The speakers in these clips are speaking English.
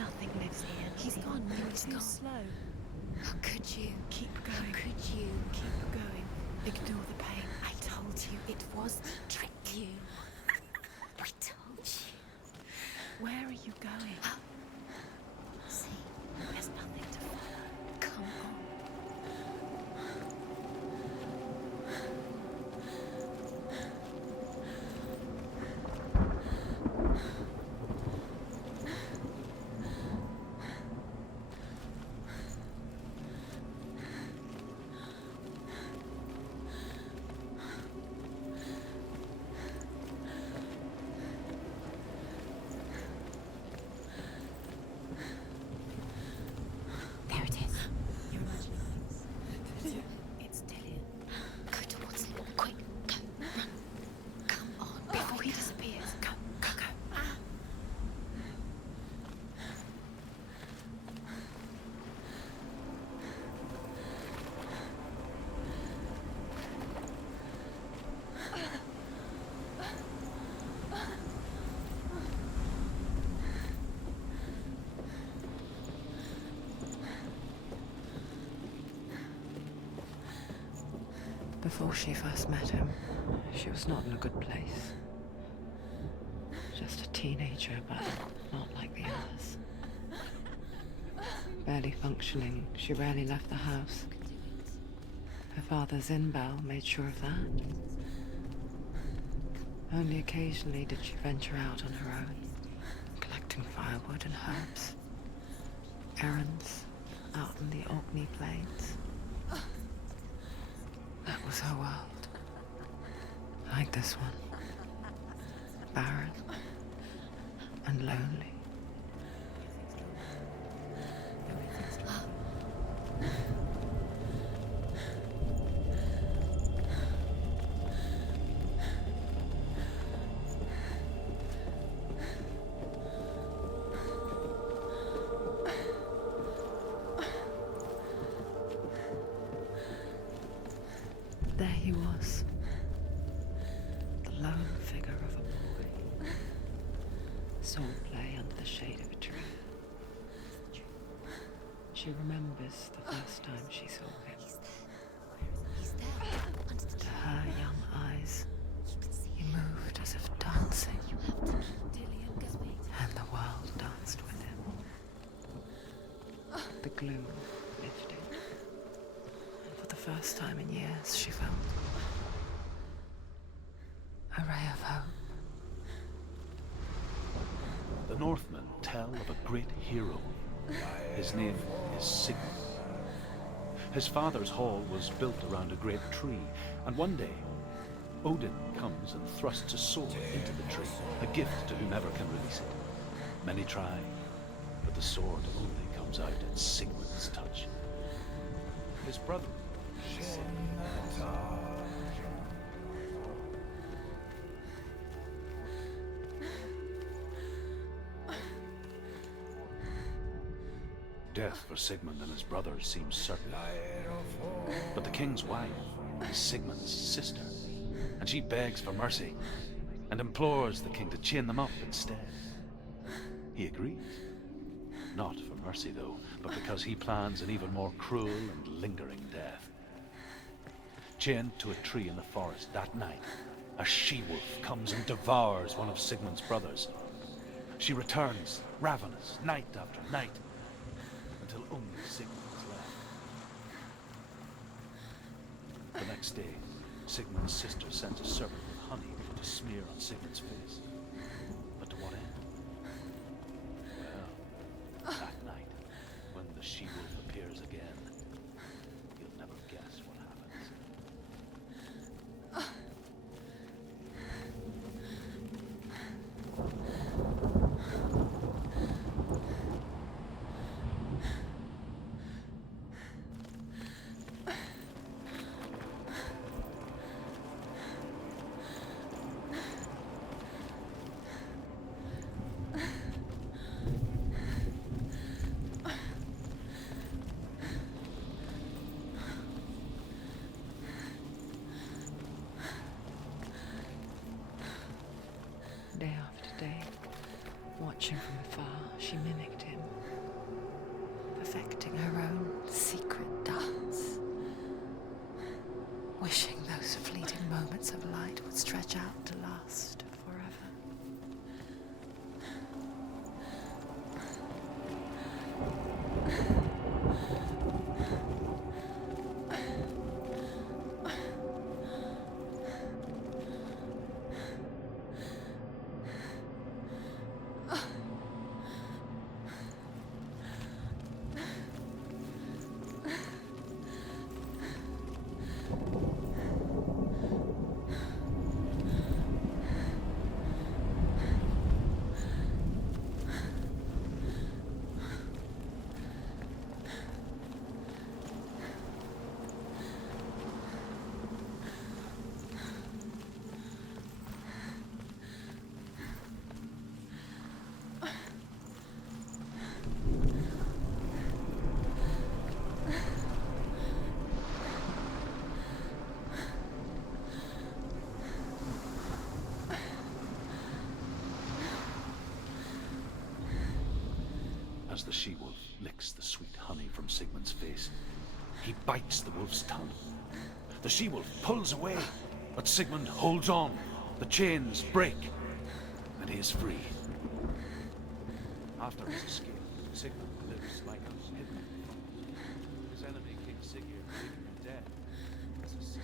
Nothing lives here. He's gone. You're He's too gone. slow. How could you? Keep How going. could you? Keep going. Ignore the pain. I told you it was to trick you. I told you. Where are you going? See, there's nothing to follow. Come on. There it is. You're imagining things. It's Dillian. Go towards him. Quick, go, run. Come on, before he disappears. Go, go, go. Before she first met him, she was not in a good place. Just a teenager, but not like the others. Barely functioning, she rarely left the house. Her father's Inbel made sure of that. Only occasionally did she venture out on her own, collecting firewood and herbs. Errands out in the Orkney Plains. That was her world. Like this one. Barren and lonely. There he was, the lone figure of a boy. Swordplay under the shade of a tree. She remembers the first time she saw him. He's there. Under the To tree. her young eyes, You can see he him. moved as if dancing, You have to keep Dillian. Go wait. and the world danced with him. The gloom lifted, and for the first time in years, she felt a ray of hope. The Northmen tell of a great hero. His name is Sigmund. His father's hall was built around a great tree, and one day, Odin comes and thrusts a sword into the tree, a gift to whomever can release it. Many try, but the sword only comes out at Sigmund's touch. His brother, death for Sigmund and his brothers seems certain. But the king's wife is Sigmund's sister, and she begs for mercy and implores the king to chain them up instead. He agrees. Not for mercy, though, but because he plans an even more cruel and lingering death. Chained to a tree in the forest that night, a she-wolf comes and devours one of Sigmund's brothers. She returns, ravenous, night after night, until only Sigmund is left. The next day, Sigmund's sister sends a serpent with honey to smear on Sigmund's face. But to what end? Well, that night, when the she-wolf appears again, you'll never guess what happens. perfecting her own secret dance, wishing those fleeting moments of light would stretch out to last forever. As the she-wolf licks the sweet honey from Sigmund's face, he bites the wolf's tongue. The she-wolf pulls away, but Sigmund holds on. The chains break, and he is free. After his escape, Sigmund lives like a hidden. His enemy, King Siggeir, leaving him dead, as his sister.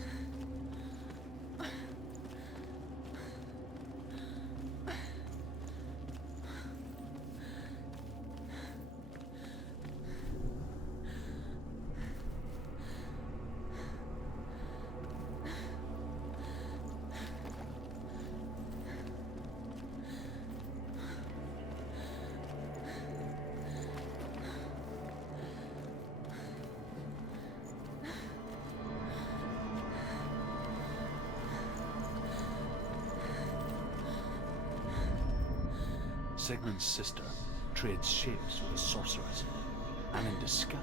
Sigmund's sister trades shapes with a sorceress, and in disguise,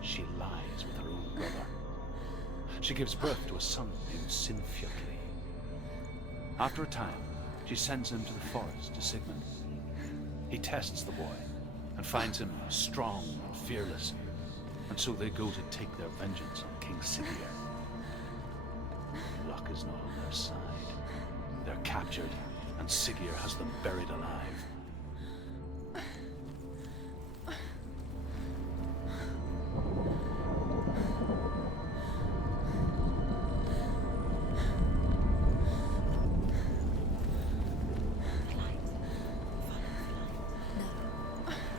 she lies with her own brother. She gives birth to a son named Sinfjotli. After a time, she sends him to the forest to Sigmund. He tests the boy and finds him strong and fearless, and so they go to take their vengeance on King Siggeir. Luck is not on their side. They're captured, and Siggeir has them buried alive.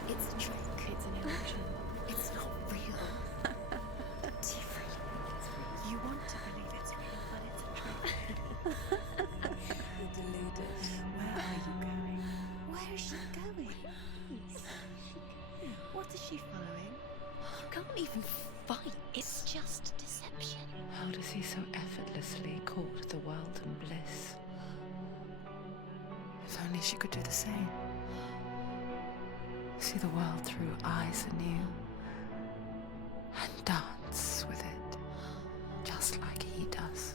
It's a trick. It's an illusion. It's not real. Different. You want to believe it's real, but it's a trick. You're deluded. Where are you going? Where is she going? What is she following? You can't even fight. It's just deception. How does he so effortlessly court the world and bliss? If only she could do the same. See the world through eyes anew and dance with it, just like he does.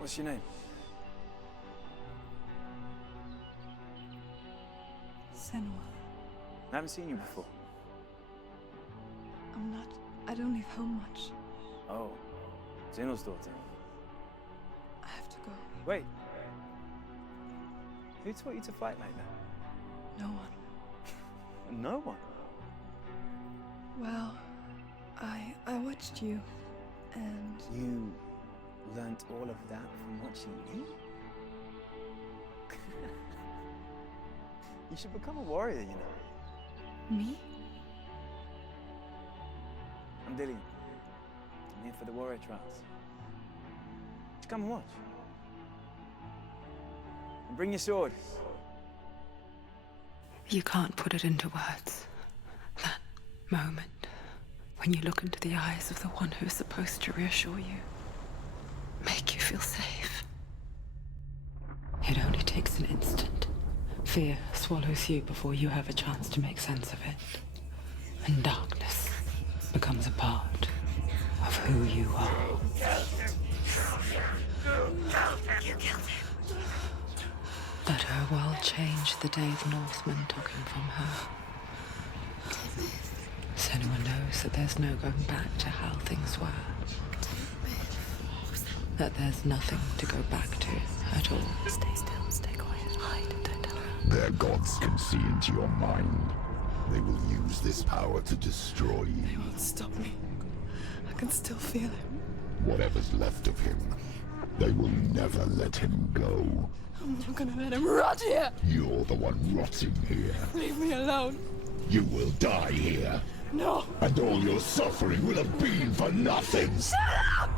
What's your name? Senua. I haven't seen you before. I don't leave home much. Oh, Zeno's daughter. I have to go. Wait. Who taught you to fight like that? No one. No one? Well, I watched you, and You learnt all of that from watching me? You should become a warrior, you know. me? Dillian. I'm here for the warrior trials. Just come and watch. And bring your sword. You can't put it into words. That moment when you look into the eyes of the one who is supposed to reassure you, make you feel safe. It only takes an instant. Fear swallows you before you have a chance to make sense of it. And darkness becomes a part of who you are. You killed him. Let her world change the day the Northmen took him from her. Senua knows that there's no going back to how things were. That there's nothing to go back to at all. Stay still, stay quiet, hide, don't tell her. Their gods can see into your mind. They will use this power to destroy you. They won't stop me. I can still feel him. Whatever's left of him, they will never let him go. I'm not gonna let him rot here. You're the one rotting here. Leave me alone. You will die here. No. And all your suffering will have been for nothing. Shut up!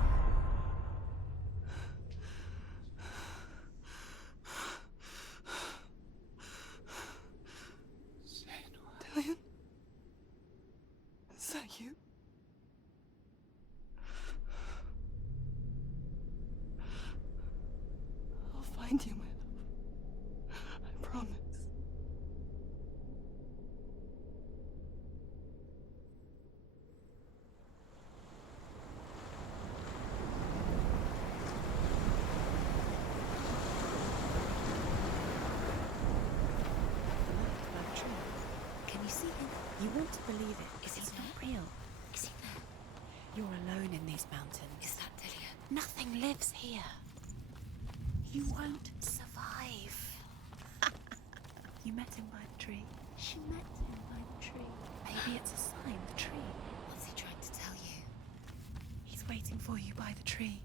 Dillian? Is that you? I'll find you, my love. I promise. Can you see him? You want to believe it. Is he He's there? not real. Is he there? You're alone in these mountains. Is that Dillian? Nothing lives here. You won't survive. You met him by the tree. She met him by the tree. Maybe it's a sign, the tree. What's he trying to tell you? He's waiting for you by the tree.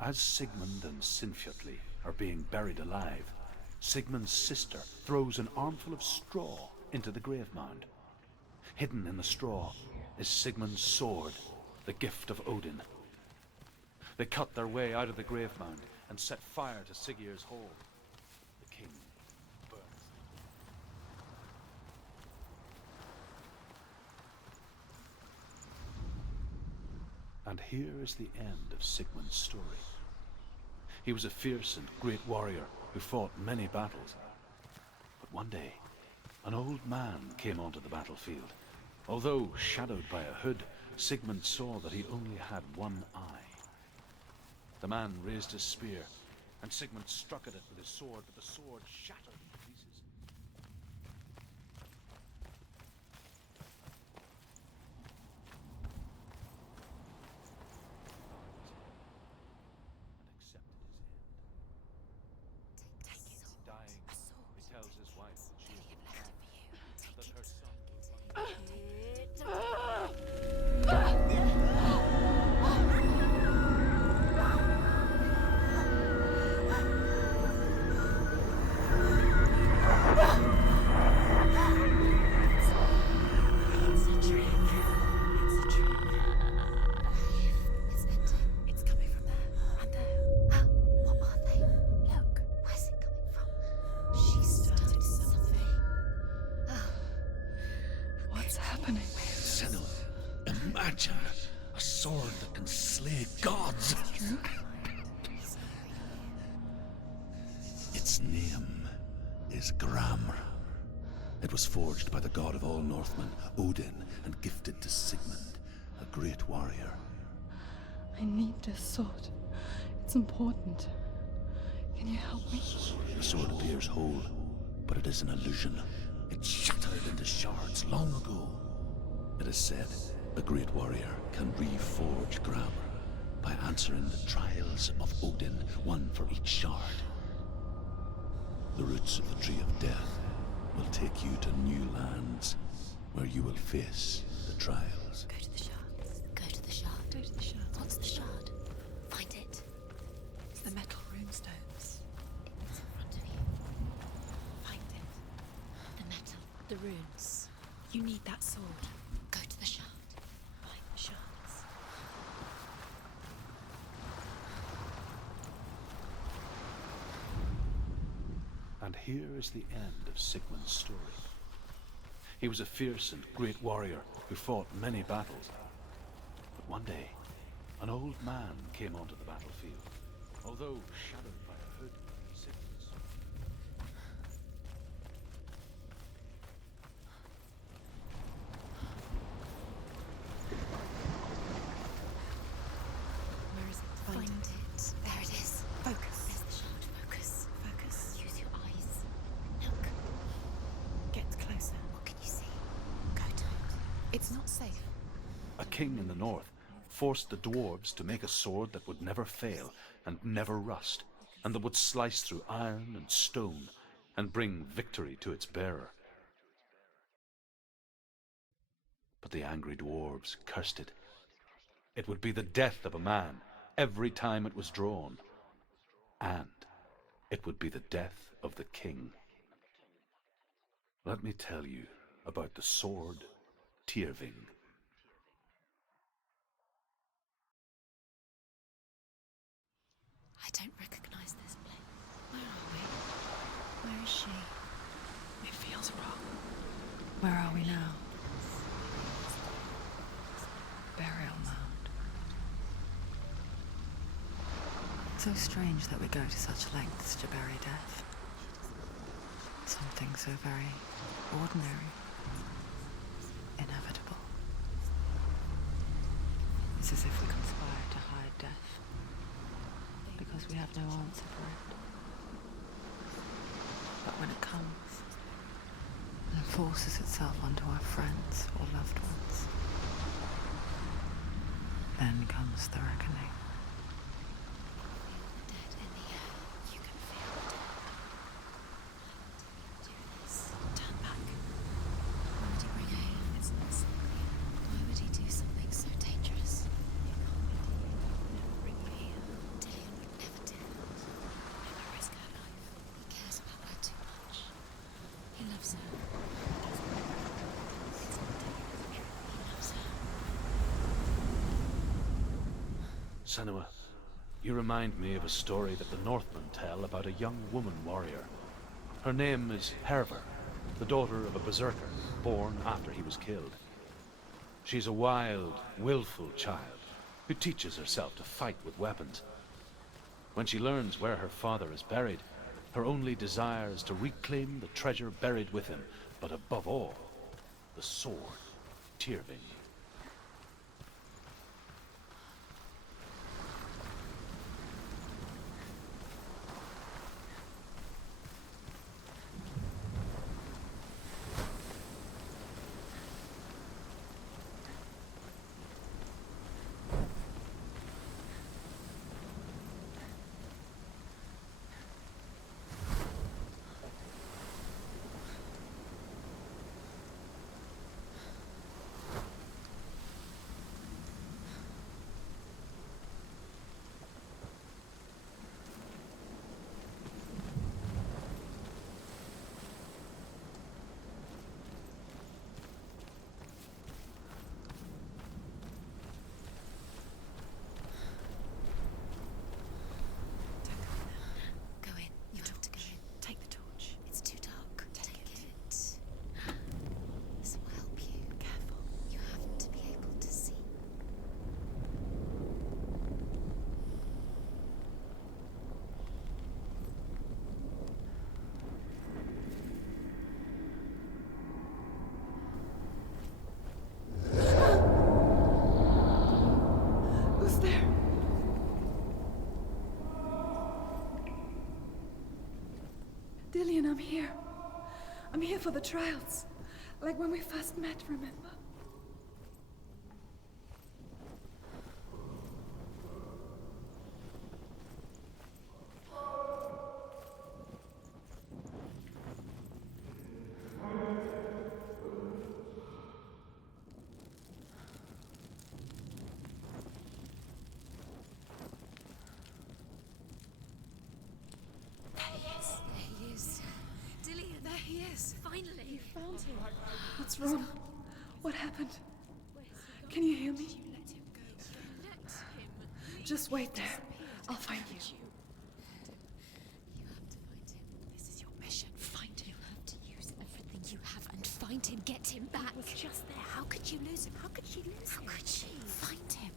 As Sigmund and Sinfjotli are being buried alive, Sigmund's sister throws an armful of straw into the grave mound. Hidden in the straw is Sigmund's sword, the gift of Odin. They cut their way out of the grave mound and set fire to Siggeir's hall. The king burns. And here is the end of Sigmund's story. He was a fierce and great warrior who fought many battles. But one day, an old man came onto the battlefield. Although shadowed by a hood, Sigmund saw that he only had one eye. The man raised his spear, and Sigmund struck at it with his sword, but the sword shattered to pieces. And accepted his end. Take it. Dying, A sword. he tells his wife that she Dillian left it for you. Take that it. her son It's a trick. It's a trick. It's ending. It's coming from there and there. Oh, what are they? Look. Where's it coming from? She started something. Oh. What's happening? Senua, imagine a sword that can slay gods. Its name is Gramr. It was forged by the god of all Northmen, Odin, and gifted to Sigmund, a great warrior. I need this sword. It's important. Can you help me? The sword appears whole, but it is an illusion. It shattered into shards long ago. It is said a great warrior can reforge Gramr by answering the trials of Odin, one for each shard. The roots of the Tree of Death will take you to new lands where you will face the trials. Go to the shards. Go to the shard. Go to the shards. What's the shard? Find it. It's the metal runestones. It's in front of you. The runes. You need that sword. Go to the shard. Find the shards. And here is the end of Sigmund's story. He was a fierce and great warrior who fought many battles. But one day, an old man came onto the battlefield, although shadowed by a hood and sickness. Where is it? Find it. There it is. Focus. There's the shard. Focus. Focus. Use your eyes. Look. Get closer. What can you see? Go to it. It's not safe. A king in the north forced the dwarves to make a sword that would never fail and never rust, and that would slice through iron and stone and bring victory to its bearer. But the angry dwarves cursed it. It would be the death of a man every time it was drawn, and it would be the death of the king. Let me tell you about the sword Tyrving. I don't recognize this place. Where are we? Where is she? It feels wrong. Where are we now? Burial mound. So strange that we go to such lengths to bury death. Something so very ordinary, inevitable. It's as if we conspire to hide death, because we have no answer for it. But when it comes and forces itself onto our friends or loved ones, then comes the reckoning. Dead in the air. You can feel the dead. Do this. Turn back. Why would he bring her here? It's not safe. Why would he do something so dangerous? Never bring you here. Dillion would never do that. Never risk her life. He cares about her too much. He loves her. He loves her. Senua, you remind me of a story that the Northmen tell about a young woman warrior. Her name is Hervor, the daughter of a berserker born after he was killed. She's a wild, willful child who teaches herself to fight with weapons. When she learns where her father is buried, her only desire is to reclaim the treasure buried with him, but above all, the sword, Tyrving. Go in. You have to go in. Take the torch. It's too dark. Take it. This will help you. Careful. You have to be able to see. Who's there? Dillion, I'm here. I'm here for the trials. Like when we first met, remember? There he is. Dillian! There he is! Finally! Found him. What's wrong? What happened? Can you hear me? You let him go. Let him. Just wait there. I'll find you. You have to find him. This is your mission. Find him. You have to use everything you have and find him. Get him back. He was just there. How could you lose him? How could she lose him? How could she? Find him.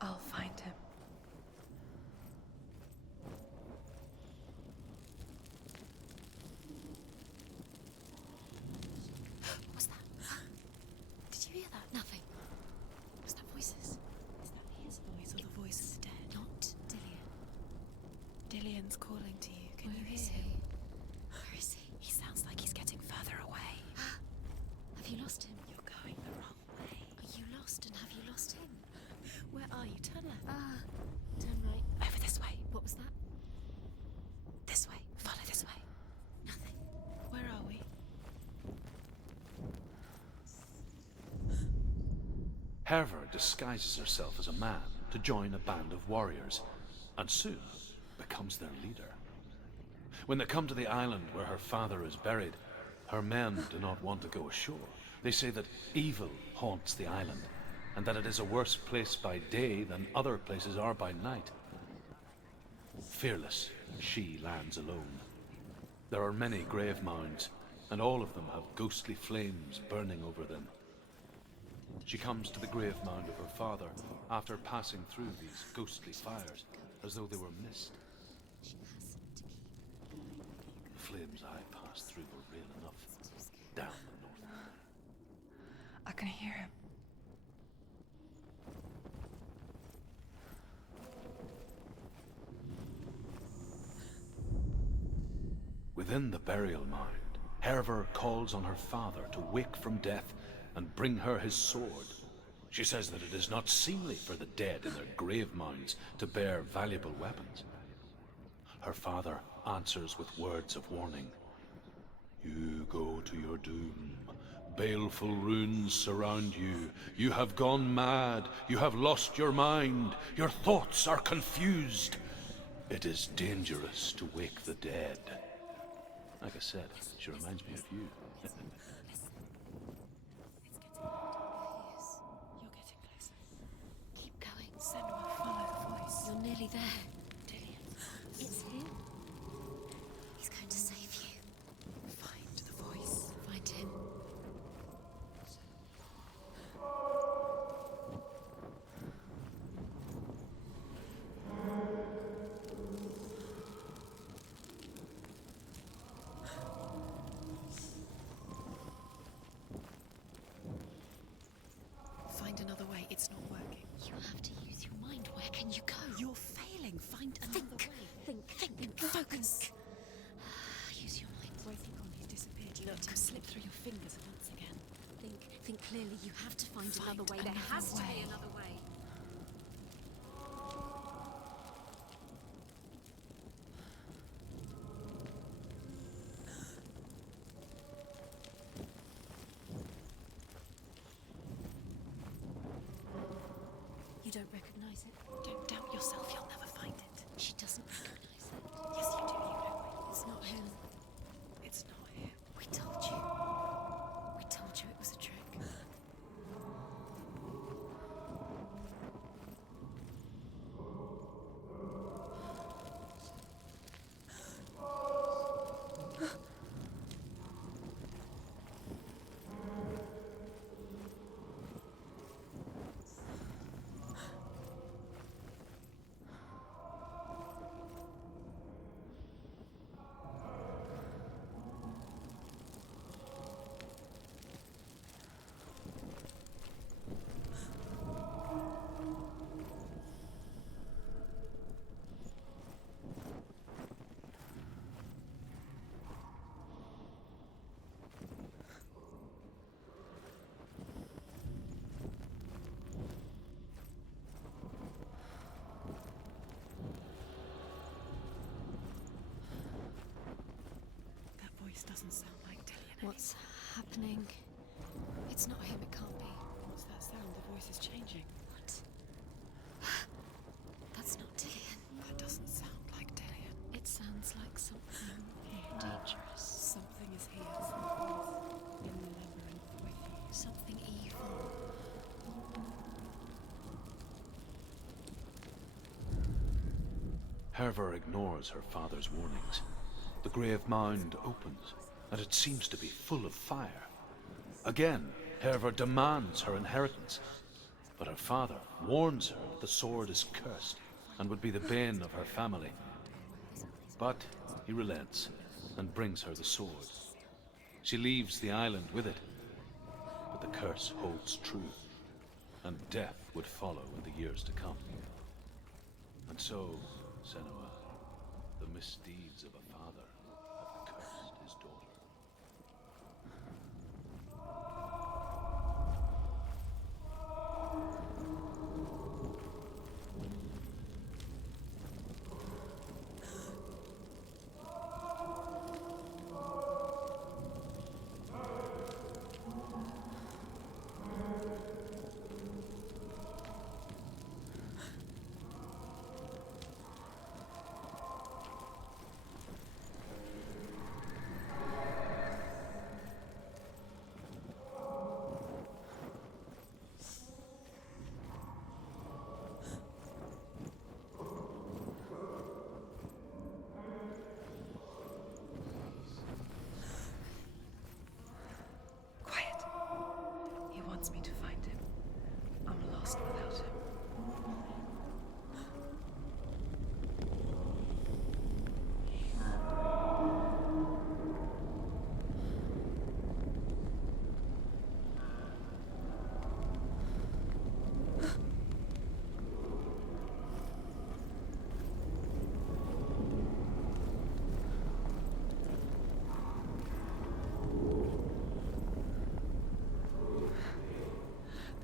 I'll find him. What was that? Did you hear that? Nothing. Was that voices? Is that his voice or the voice of the dead? Not Dillian. Dillian's calling to you. Can you Where hear is him? he? Where is he? He sounds like he's getting further away. Have you lost him? You're going the wrong way. Are you lost and have you lost him? Where are you? Turn left. Turn right. Over this way. What was that? This way. Follow this way. Nothing. Where are we? Herver disguises herself as a man to join a band of warriors, and soon becomes their leader. When they come to the island where her father is buried, her men do not want to go ashore. They say that evil haunts the island, and that it is a worse place by day than other places are by night. Fearless, she lands alone. There are many grave mounds, and all of them have ghostly flames burning over them. She comes to the grave mound of her father after passing through these ghostly fires, as though they were mist. The flames I passed through were real enough, down the north. I can hear him. Within the burial mound, Herver calls on her father to wake from death and bring her his sword. She says that it is not seemly for the dead in their grave mounds to bear valuable weapons. Her father answers with words of warning. You go to your doom. Baleful runes surround you. You have gone mad. You have lost your mind. Your thoughts are confused. It is dangerous to wake the dead. Like I said, she reminds me of you. You're getting closer. Keep going. Senua, follow the voice. You're nearly there. Dillian, It's him. He's going to save you. find the voice. Find him. Find another way. It's not working. You have to use your mind. Where can you go? You're failing. Find another Think. way. Think. Focus. Use your mind. Waiting on he's disappeared. Let him slip through your fingers once again. Think clearly. You have to find another way. There another has to way. be another way. You don't recognize it? Don't doubt yourself. You'll never find it. She doesn't recognize it. Yes, you do. You know It's not him. it. It's not him. We told you. We told you it was a trick. Doesn't sound like Dillian. What's happening? It's not him, it can't be. What's that sound? The voice is changing. What? That's not Dillian. That doesn't sound like Dillian. It sounds like something dangerous. Something is here. Something's in the labyrinth with you. Something evil. Herva ignores her father's warnings. The grave mound opens, and it seems to be full of fire. Again, Herva demands her inheritance, but her father warns her that the sword is cursed and would be the bane of her family. But he relents and brings her the sword. She leaves the island with it, but the curse holds true, and death would follow in the years to come. And so, Senua, the misdeeds of a father have cursed his daughter. Quiet. He wants me to find him. I'm lost without him.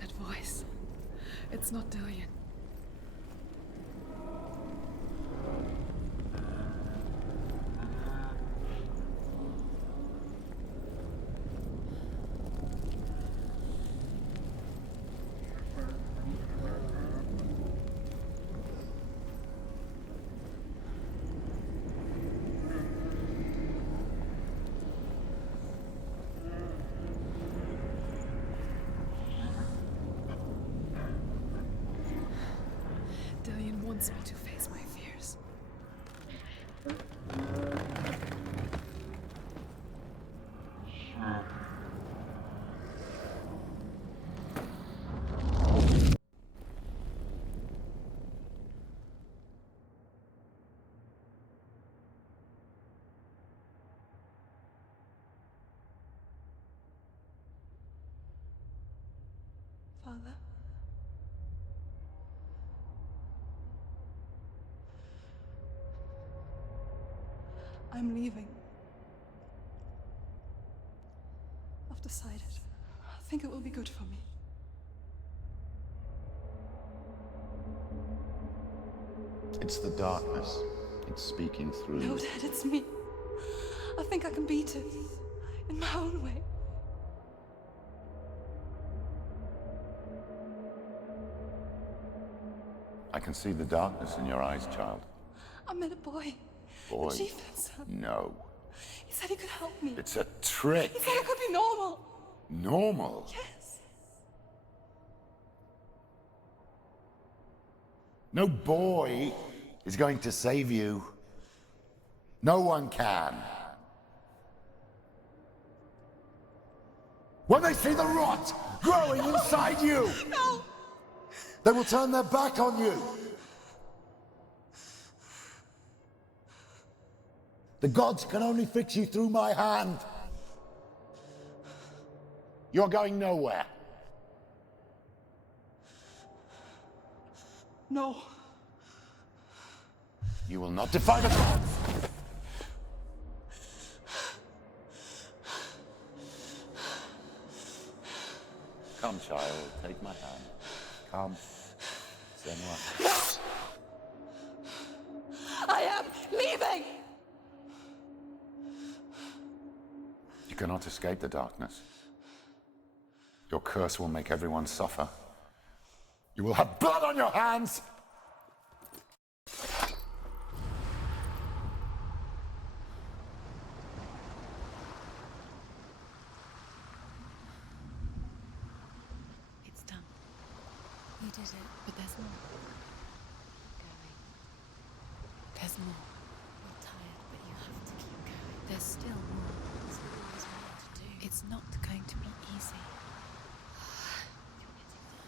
That voice. It's not Dillian. Dillian wants me to face my fears. Father? I'm leaving. I've decided. I think it will be good for me. It's the darkness. It's speaking through No, you. Dad, it's me. I think I can beat it. In my own way. I can see the darkness in your eyes, child. I met a boy. Boy. The chief's son. No. He said he could help me. It's a trick. He said I could be normal. Normal. Yes. No boy is going to save you. No one can. When they see the rot growing inside you, No! they will turn their back on you. The gods can only fix you through my hand. You're going nowhere. No. You will not defy the gods. Come, child, take my hand. Come. Senua. I am leaving! You cannot escape the darkness. Your curse will make everyone suffer. You will have blood on your hands! It's done. You did it. But there's more. Going. There's more. You're tired, but you have to keep going. There's still more. There's always more to do. It's not going to be easy. You're getting there.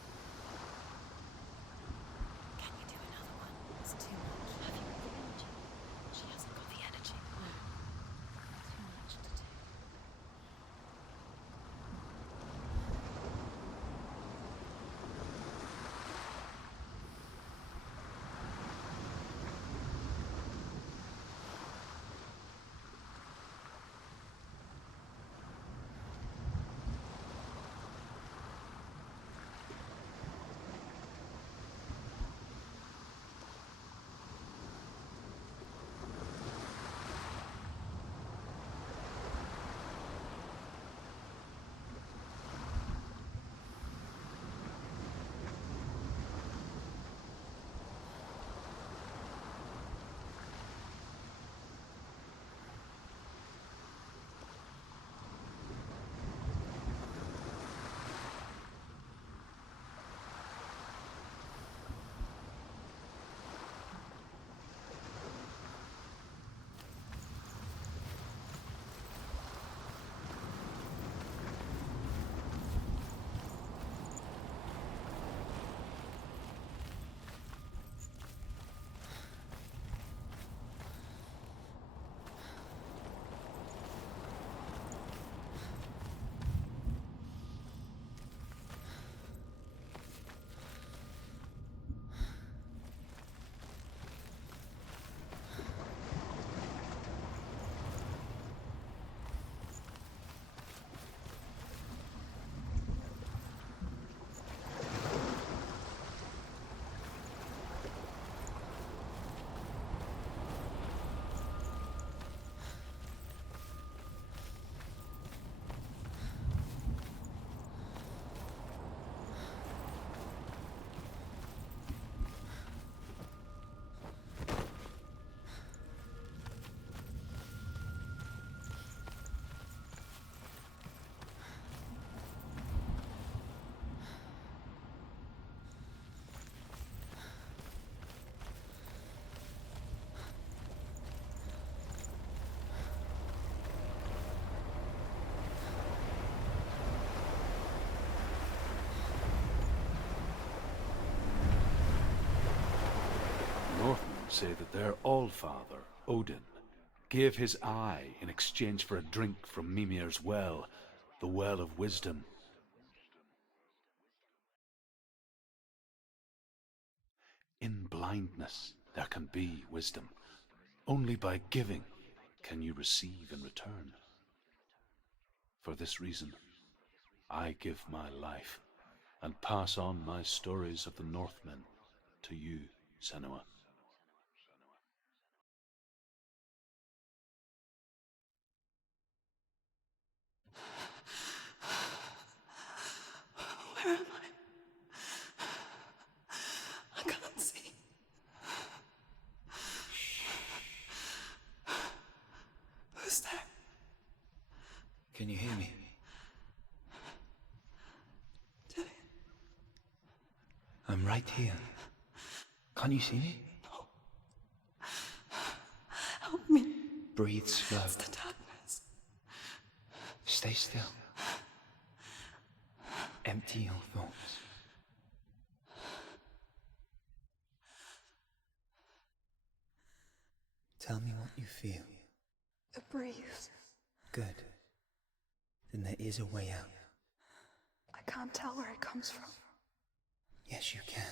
Can you do another one? It's too much. Have you got the energy? She hasn't got the energy. No. Too much to do. Say that their Allfather, Odin, gave his eye in exchange for a drink from Mimir's well, the Well of Wisdom. In blindness there can be wisdom. Only by giving can you receive in return. For this reason, I give my life and pass on my stories of the Northmen to you, Senua. Where am I can't see. Who's there? Can you hear me? Dillian. I'm right here. Can't you see me? Help me. Breathe slow. It's the darkness. Stay still. Empty your thoughts. Tell me what you feel. The breeze. Good. Then there is a way out. I can't tell where it comes from. Yes, you can.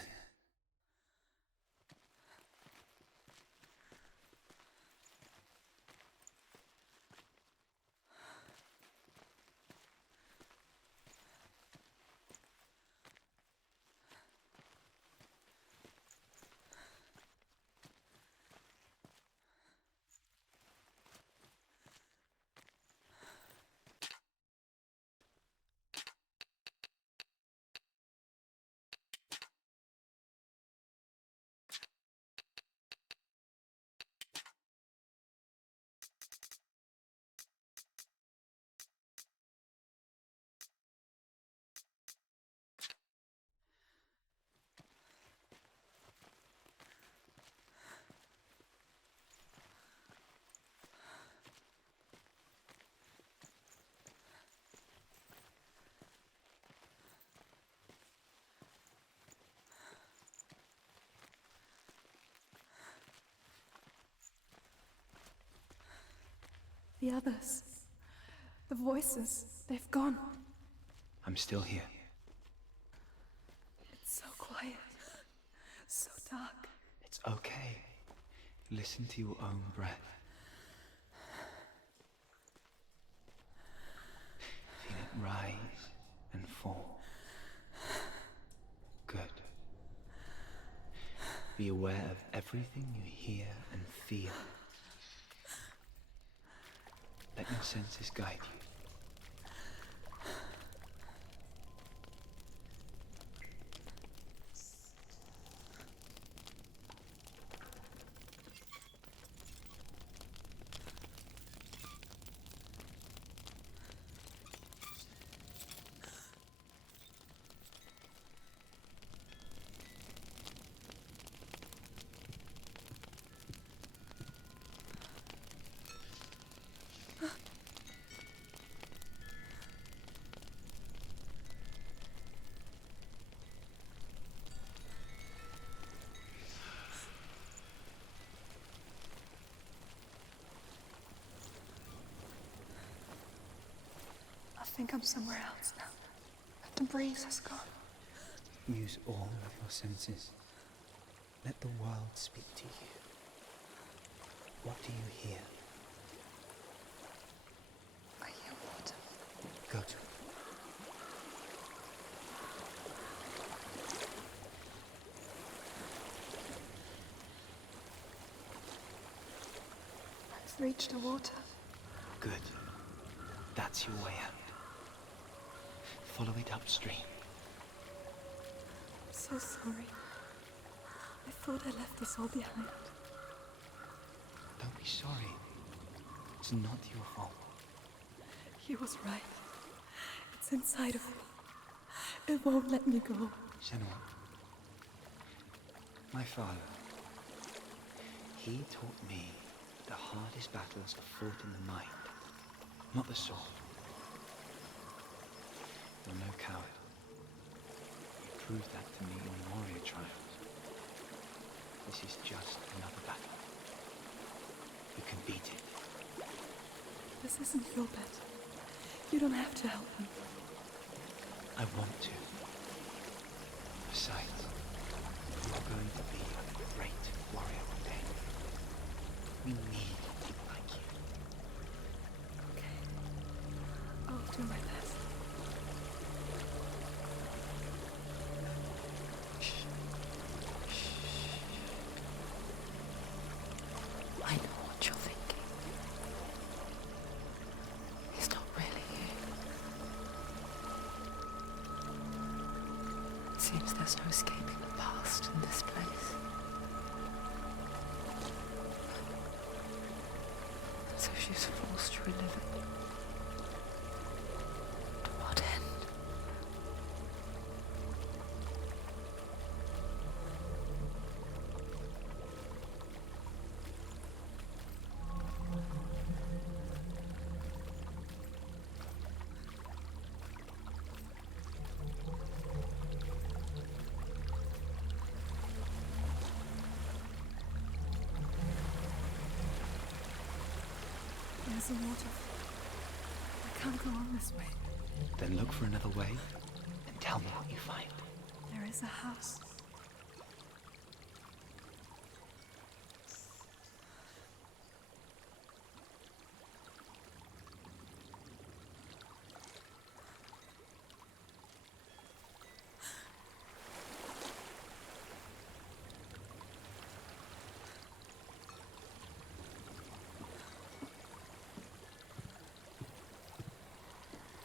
The others. The voices. They've gone. I'm still here. It's so quiet. So dark. It's okay. Listen to your own breath. Feel it rise and fall. Good. Be aware of everything you hear and feel. Let your senses guide you. I think I'm somewhere else now. The breeze has gone. Use all of your senses. Let the world speak to you. What do you hear? I hear water. Go to it. I've reached the water. Good. That's your way out. Follow it upstream. I'm so sorry. I thought I left us all behind. Don't be sorry. It's not your fault. He was right. It's inside of me. It won't let me go. Senua. My father. He taught me the hardest battles are fought in the mind, not the sword. You're no coward. You proved that to me in warrior trials. This is just another battle. You can beat it. This isn't your bet. You don't have to help me. I want to. Besides, you are going to be a great warrior one day. We need people like you. Okay. I'll do my best. I know what you're thinking. He's not really here. It seems there's no escaping the past in this place. And so she's forced to relive it. To what end? There's a waterfall. I can't go on this way. Then look for another way and tell me what you find. There is a house.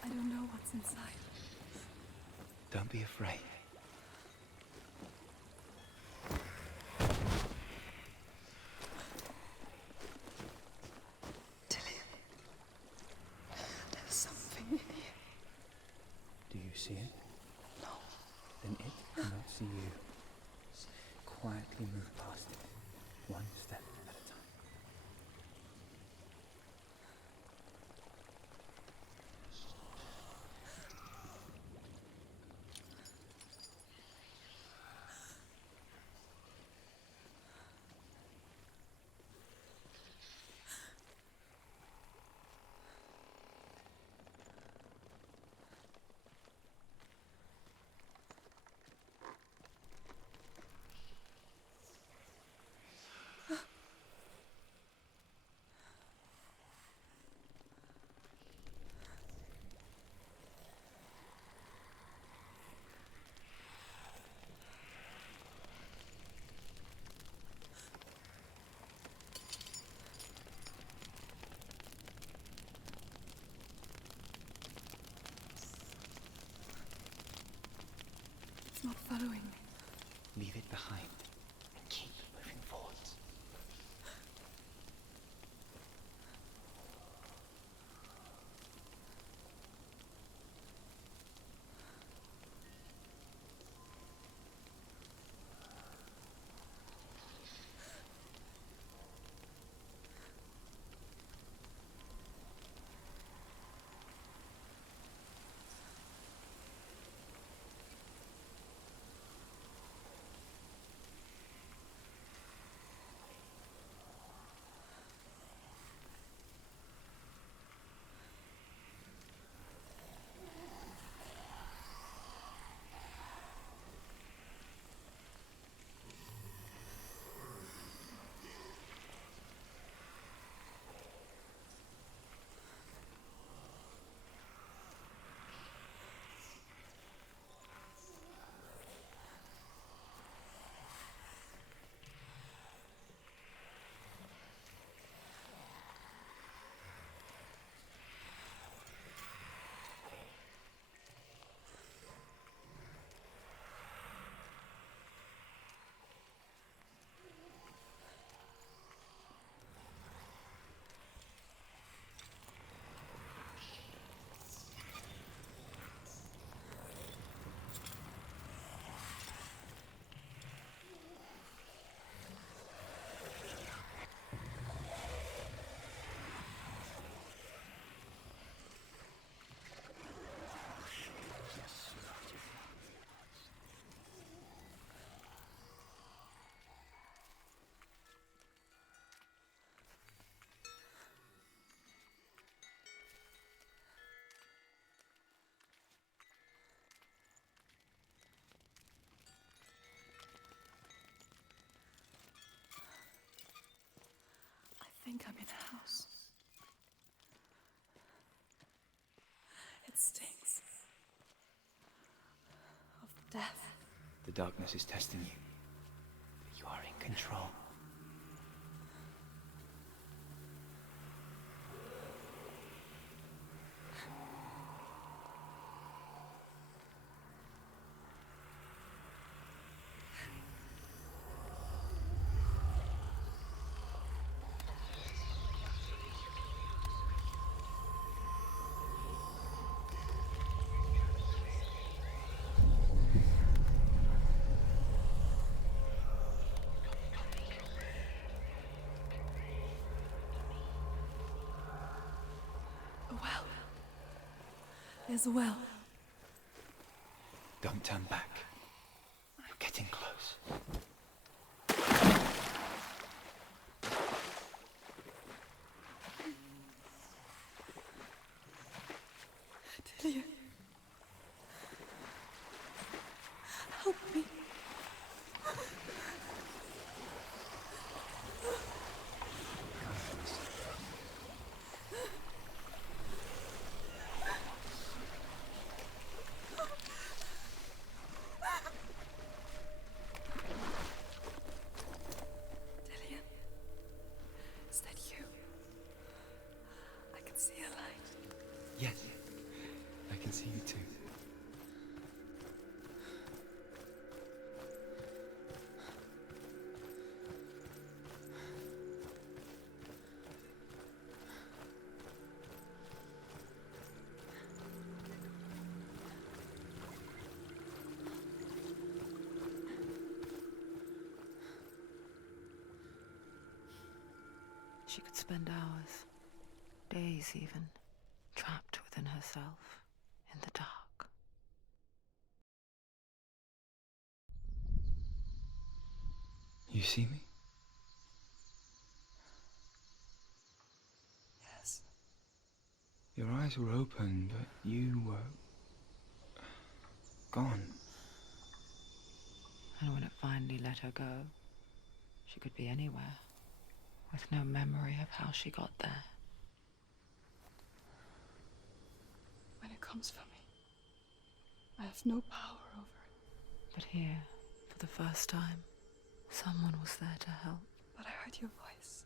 I don't know what's inside. Don't be afraid. Tilly, there's something in here. Do you see it? No. Then it cannot see you. Quietly move past it, one step at a time. think I'm in a house. It stinks of death. The darkness is testing you, but you are in control. A well. There's a well. Don't turn back. You're getting close. Delia. Help me. Delia. Is that you? I can see a light. Yes, I can see you too. She could spend hours, days even, trapped within herself, in the dark. You see me? Yes. Your eyes were open, but you were gone. And when it finally let her go, she could be anywhere, with no memory of how she got there. When it comes for me, I have no power over it. But here, for the first time, someone was there to help. But I heard your voice.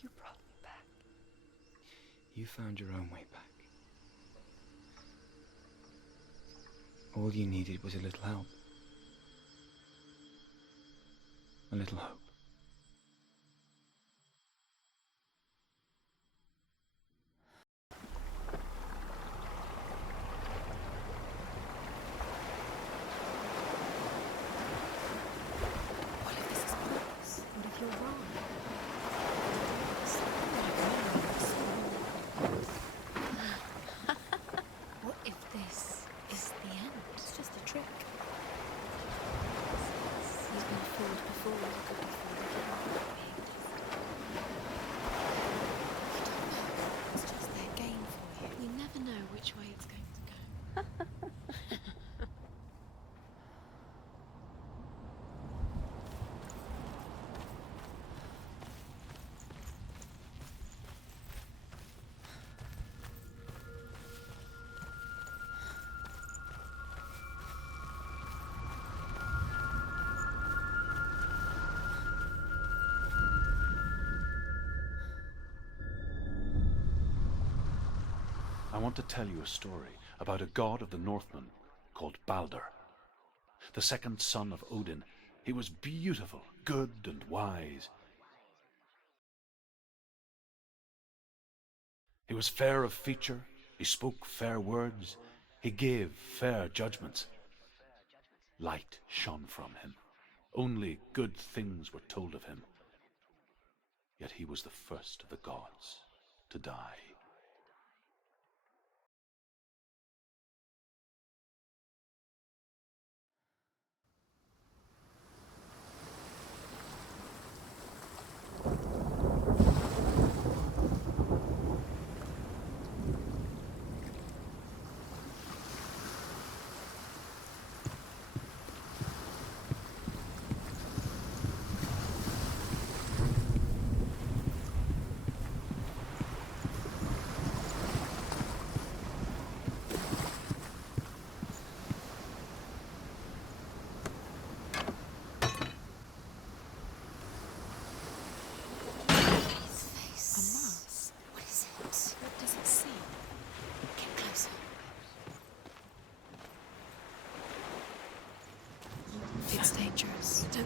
You brought me back. You found your own way back. All you needed was a little help. A little hope. What if this is pointless? What if you're wrong? What if this is the end? It's just a trick. He's been fooled before. You could be fooled again. You don't know. It's just their game for you. You never know which way it's going to go. I want to tell you a story about a god of the Northmen called Balder. The second son of Odin. He was beautiful, good and wise. He was fair of feature, he spoke fair words, he gave fair judgments. Light shone from him. Only good things were told of him. Yet he was the first of the gods to die.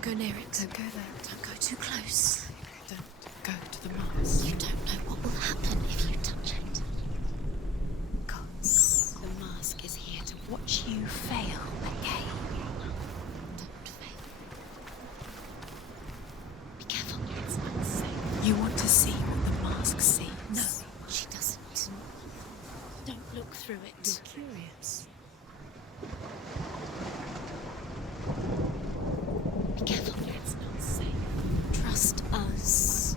go near it. Don't go there. Don't go too close. Don't go to the mask. You don't know what will happen if you touch it. Gods, the mask is here to watch you fail again. Don't fail. Be careful. It's unsafe. You want to see what the mask sees? No, she doesn't. Don't look through it. You're curious. Be careful. It's not safe. Trust us.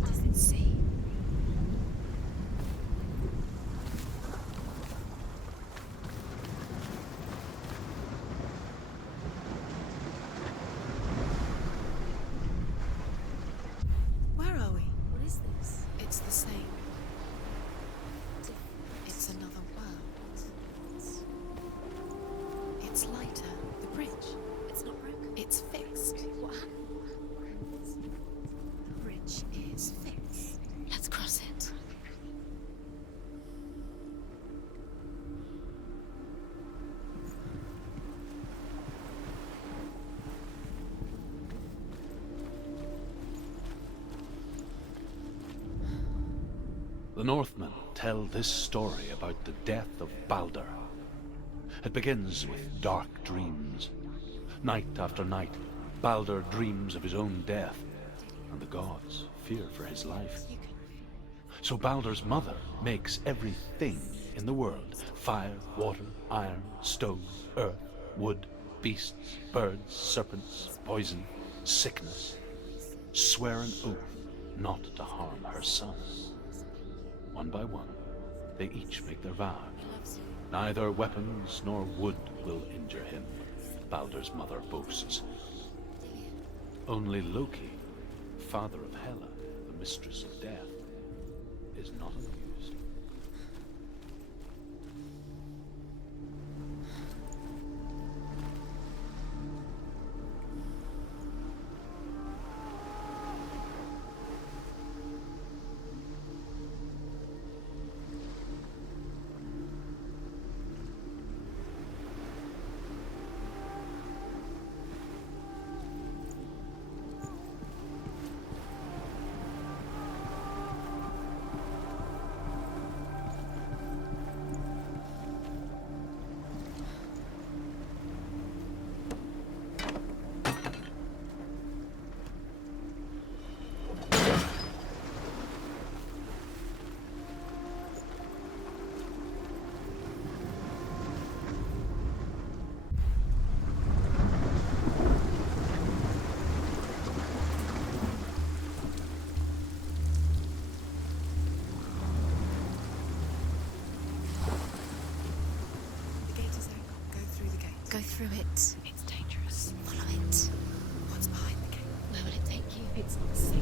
What does it see? Where are we? What is this? It's the same. It's another world. It's lighter. The bridge. It's not broken. It's fixed. What happened? The bridge is fixed. Let's cross it. The Northmen tell this story about the death of Baldur. It begins with dark dreams. Night after night, Baldur dreams of his own death, and the gods fear for his life. So Baldur's mother makes everything in the world: fire, water, iron, stone, earth, wood, beasts, birds, serpents, poison, sickness, swear an oath not to harm her son. One by one, they each make their vow. Neither weapons nor wood will injure him, Baldur's mother boasts. Only Loki, father of Hela, the mistress of death, is not amused. The gate is open. Go through the gate. Go through it. It's dangerous. Follow it. What's behind the gate? Where will it take you? It's not safe.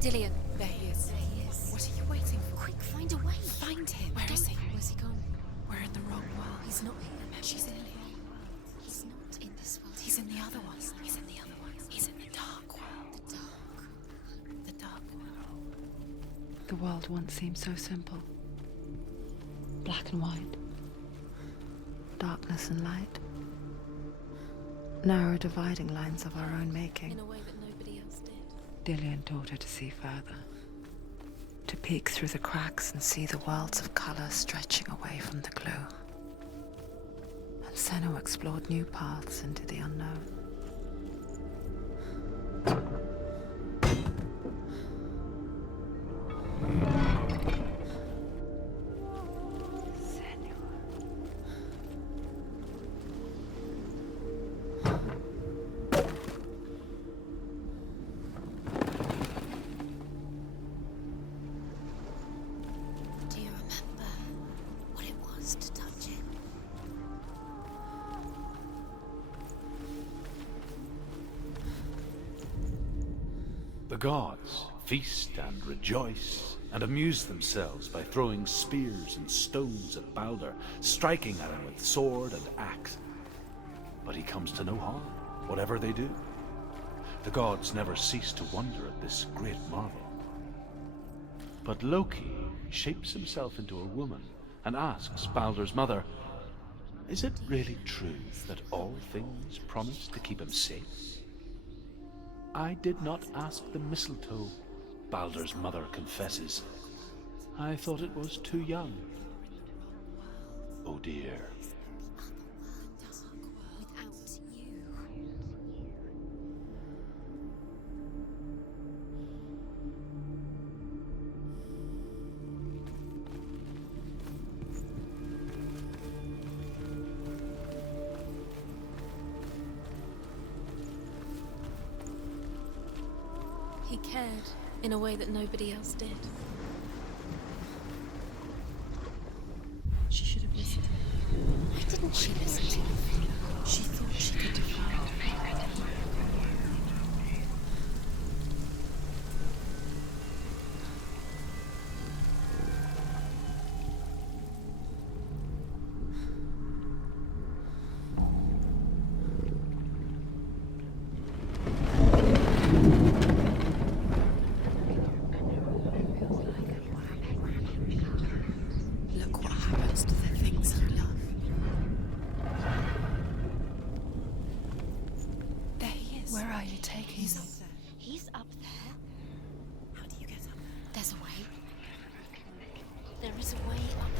Dillian. There he is. There he is. What are you waiting for? Quick, find a way. Find him. Where is Don't- he? Where's he gone? We're in the wrong world. He's not here. She's in here. He's not in this world. He's in the other one. He's in the other one. He's in the dark world. The dark. The dark world. The world once seemed so simple. Black and white. Darkness and light. Narrow dividing lines of our own making. In a way that nobody else did. Dillian taught her to see further. To peek through the cracks and see the worlds of color stretching away from the glue. And Senua explored new paths into the unknown. Do you remember what it was to touch it? The gods feast and rejoice and amuse themselves by throwing spears and stones at Baldur, striking at him with sword and axe. But he comes to no harm, whatever they do. The gods never cease to wonder at this great marvel. But Loki shapes himself into a woman and asks Baldur's mother, Is it really true that all things promise to keep him safe? I did not ask the mistletoe, Baldur's mother confesses. I thought it was too young. Oh dear. Without you. He cared in a way that nobody else did. She should have listened. Why didn't she listen to him? She thought she could defy it. Look what happens to the things you love. There he is. Where are you taking me? He's up there. How do you get up there? There's a way. There is a way up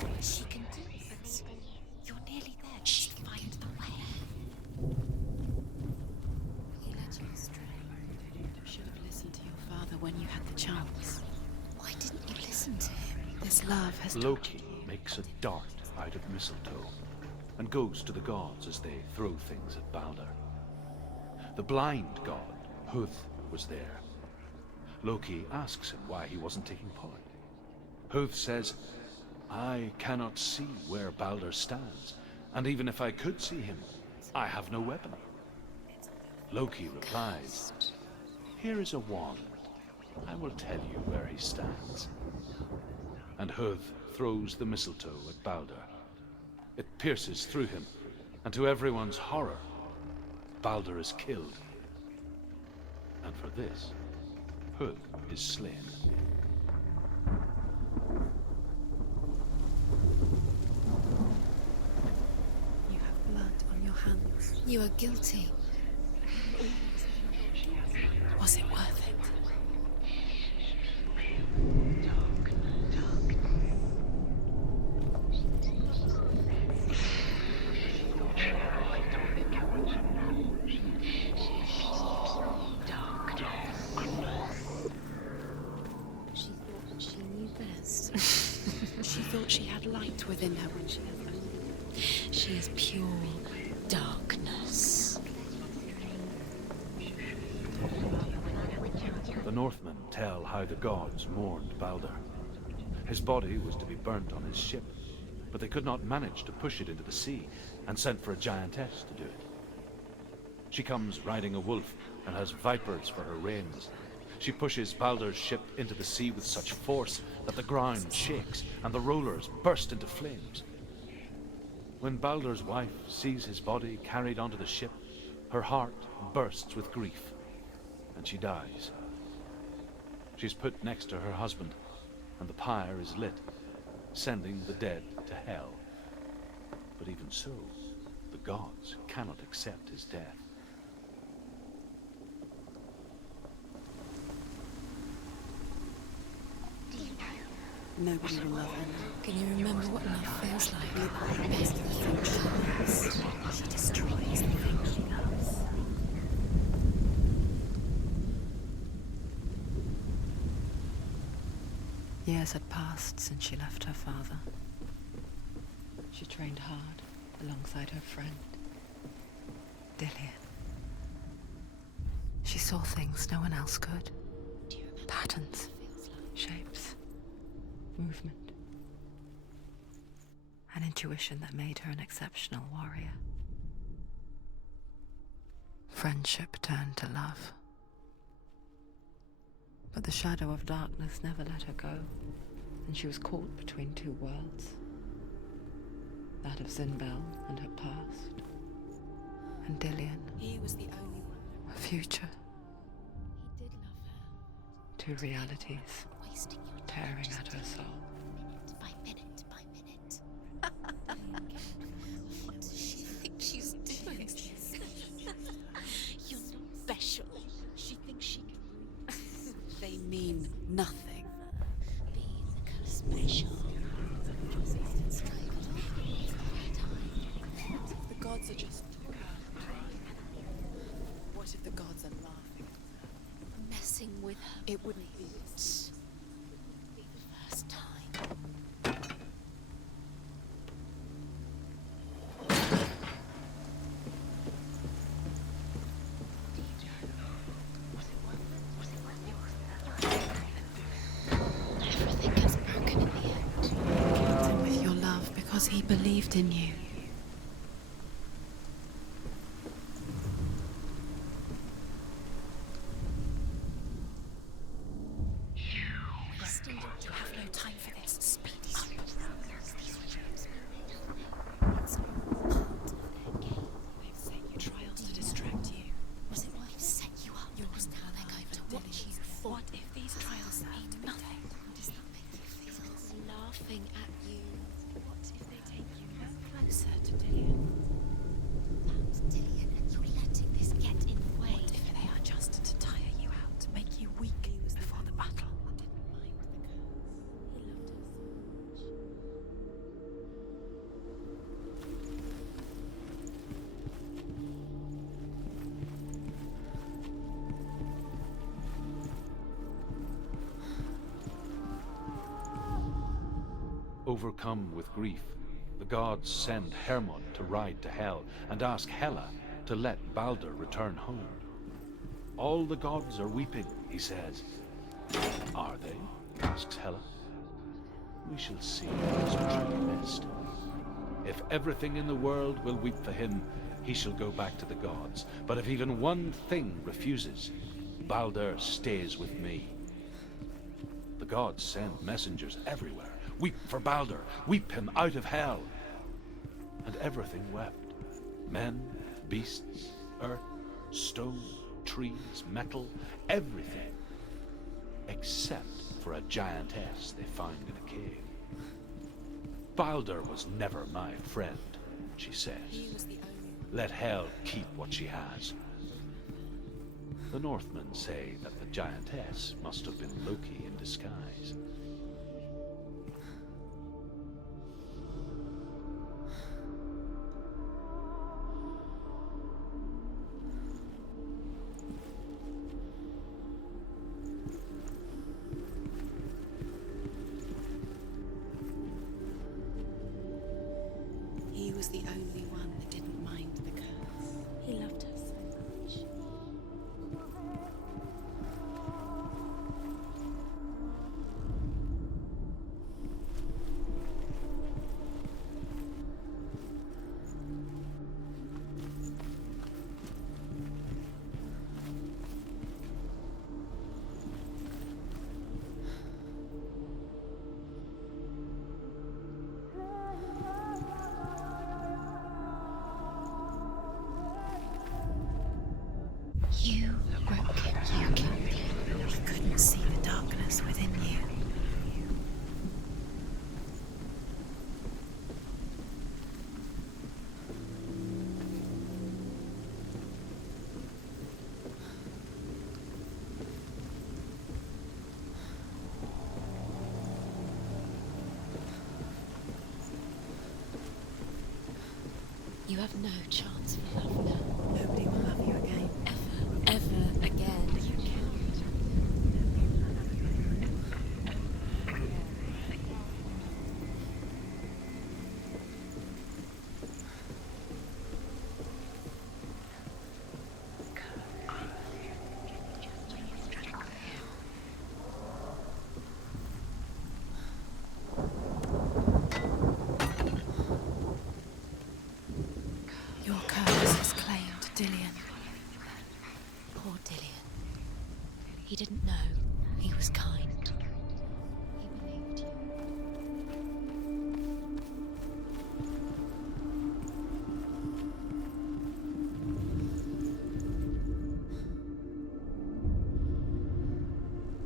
there. She can do it. You're nearly there. Just find the way. He led you astray. You should have listened to your father when you had the chance. Why didn't you listen to him? This love has Loki makes a dart out of mistletoe and goes to the gods as they throw things at Baldur. The blind god, Huth, was there. Loki asks him why he wasn't taking part. Huth says, I cannot see where Baldur stands, and even if I could see him, I have no weapon. Loki replies, here is a wand. I will tell you where he stands. And Huth throws the mistletoe at Baldur. It pierces through him, and to everyone's horror, Baldur is killed. And for this, Huth is slain. You have blood on your hands. You are guilty. Was it worth it? She thought she knew best. She thought she had light within her when she had found She is pure darkness. The Northmen tell how the gods mourned Baldur. His body was to be burnt on his ship, but they could not manage to push it into the sea and sent for a giantess to do it. She comes riding a wolf and has vipers for her reins. She pushes Baldur's ship into the sea with such force that the ground shakes and the rollers burst into flames. When Baldur's wife sees his body carried onto the ship, her heart bursts with grief, and she dies. She's put next to her husband, and the pyre is lit, sending the dead to hell. But even so, the gods cannot accept his death. Nobody will love her now. Can you remember what love feels like? Best the thing she loves. She destroys the thing she loves. Years had passed since she left her father. She trained hard alongside her friend, Dillian. She saw things no one else could. Do you remember Patterns, what it feels like? shapes, movement. An intuition that made her an exceptional warrior. Friendship turned to love. But the shadow of darkness never let her go, and she was caught between two worlds. That of Zinbel and her past, and Dillian, He was the only one. her future. He did love her. Two realities Wasting your time tearing just at her soul. minute by minute by minute. her. It wouldn't be This be the first time. Everything gets broken in the end. Killed him with your love because he believed in you. You have no time for this. Speed up. They've set you trials to distract you. Was it what set you up? You're now they're going to watch you fall. What if these trials mean nothing? How does that make you feel? Laughing at you. What if they take you no closer to Dillian? That's Dillian, and you're letting this get in the way. What if they are just to tire you out, make you weak before the battle? Overcome with grief, the gods send Hermod to ride to Hell and ask Hela to let Balder return home. All the gods are weeping, he says. Are they? Asks Hela. We shall see who is truly best. If everything in the world will weep for him, he shall go back to the gods. But if even one thing refuses, Balder stays with me. The gods send messengers everywhere. Weep for Balder, weep him out of Hell. And everything wept. Men, beasts, earth, stone, trees, metal, everything. Except for a giantess they find in a cave. Balder was never my friend, she says. Let Hell keep what she has. The Northmen say that the giantess must have been Loki in disguise. He was the only one that didn't mind the curse. He loved her so much. You broke it. You killed him. You couldn't see the darkness within you. You have no chance for love now. Nobody will love you again. Ever again. Your curse has claimed Dillian. Poor Dillian. He didn't know. He was kind. He believed you.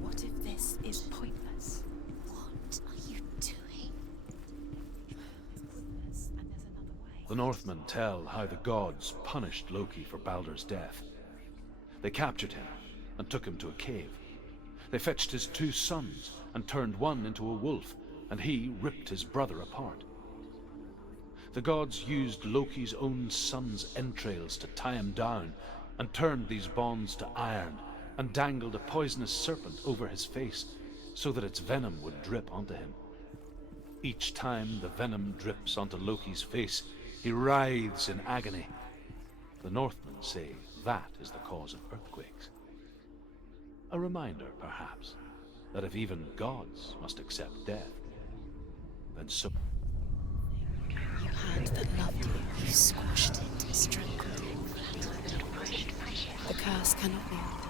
What if this is pointless? What are you doing? Pointless, and there's another way. The Northmen tell how the gods punished Loki for Balder's death. They captured him and took him to a cave. They fetched his 2 sons and turned one into a wolf, and he ripped his brother apart. The gods used Loki's own son's entrails to tie him down and turned these bonds to iron and dangled a poisonous serpent over his face so that its venom would drip onto him. Each time the venom drips onto Loki's face, he writhes in agony. The Northmen say that is the cause of earthquakes. A reminder, perhaps, that if even gods must accept death, then so... You had that loved you. You squashed it and strangled it. The curse cannot be undone.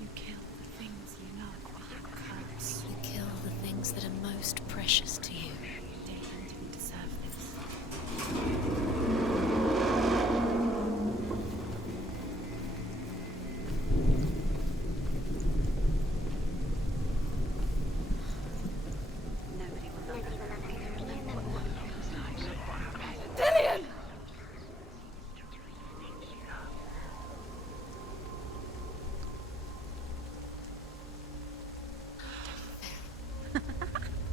You kill the things you love with your curse. You kill the things that are most precious to you. And you deserve this.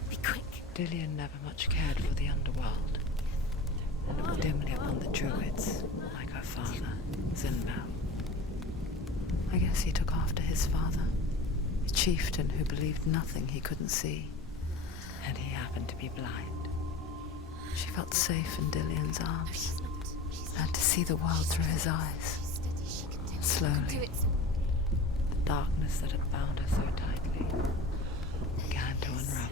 Be quick. Dillion never much cared for the underworld, and looked dimly upon the druids, like her father, Zinmel. I guess he took after his father, a chieftain who believed nothing he couldn't see, and he happened to be blind. She felt safe in Dillion's arms, had to see the world through his eyes. Slowly, the darkness that had bound her so tightly began to unravel.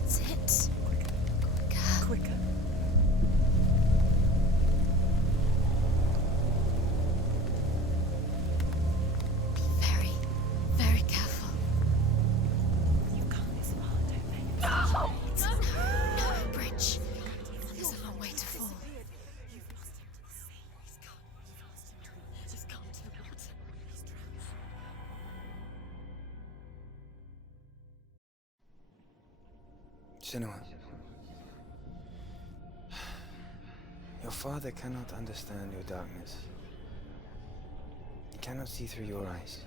That's it. Quicker. Be very, very careful. You've come this far, don't they? No, Bridge. There's a long way to fall. Senua, your father cannot understand your darkness. He cannot see through your eyes.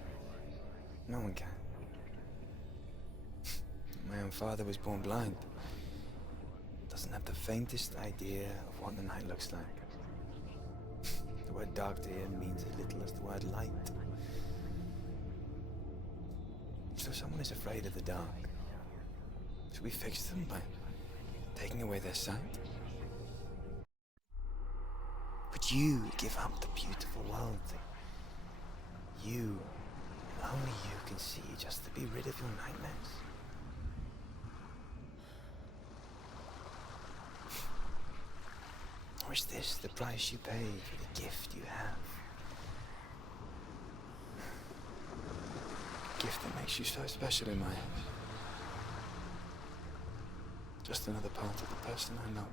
No one can. My own father was born blind. Doesn't have the faintest idea of what the night looks like. The word dark to him means as little as the word light. So someone is afraid of the dark. Should we fix them by taking away their sight? Would you give up the beautiful world that you, and only you can see, just to be rid of your nightmares? Or is this the price you pay for the gift you have? A gift that makes you so special in my eyes. Just another part of the person I love.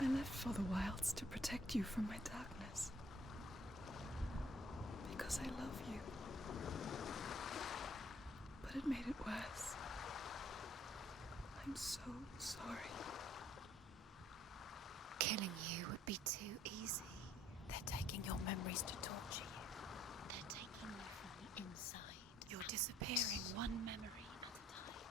I left for the wilds to protect you from my darkness. Because I love you. But it made it worse. I'm so sorry. Killing you would be too easy. They're taking your memories to torture you. They're taking you from the inside. You're disappearing one memory at a time.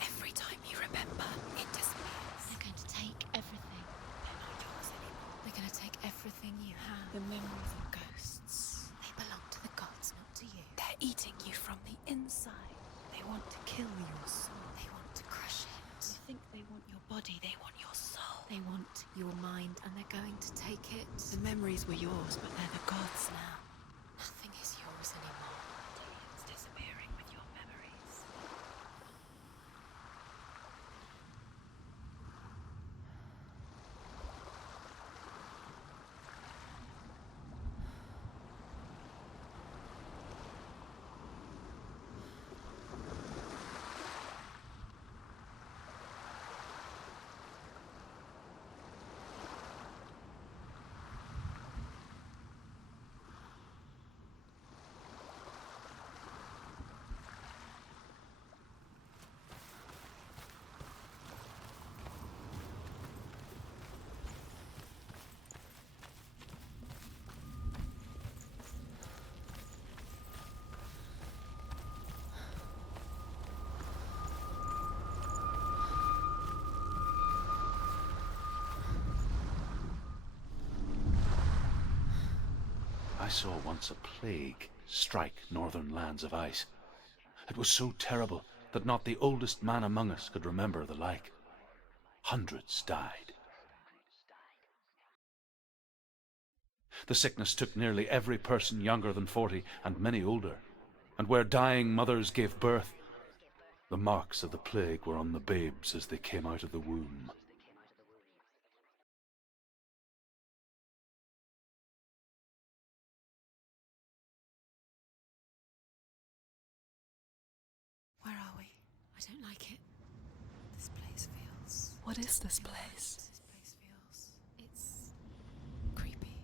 Every time you remember, it disappears. They're going to take everything. They're not yours anymore. They're going to take everything you have. The memories are ghosts. They belong to the gods, not to you. They're eating you from the inside. They want to kill your soul. They want to crush it. You think they want your body, they want your soul. They want your mind, and they're going to take it. The memories were yours, but they're the gods now. Nothing is yours anymore. It's disappearing with your memories. saw once a plague strike northern lands of ice. It was so terrible that not the oldest man among us could remember the like. Hundreds died. The sickness took nearly every person younger than 40 and many older, and where dying mothers gave birth, the marks of the plague were on the babes as they came out of the womb. Where are we? I don't like it. This place feels... What is this place? This place feels... It's... creepy.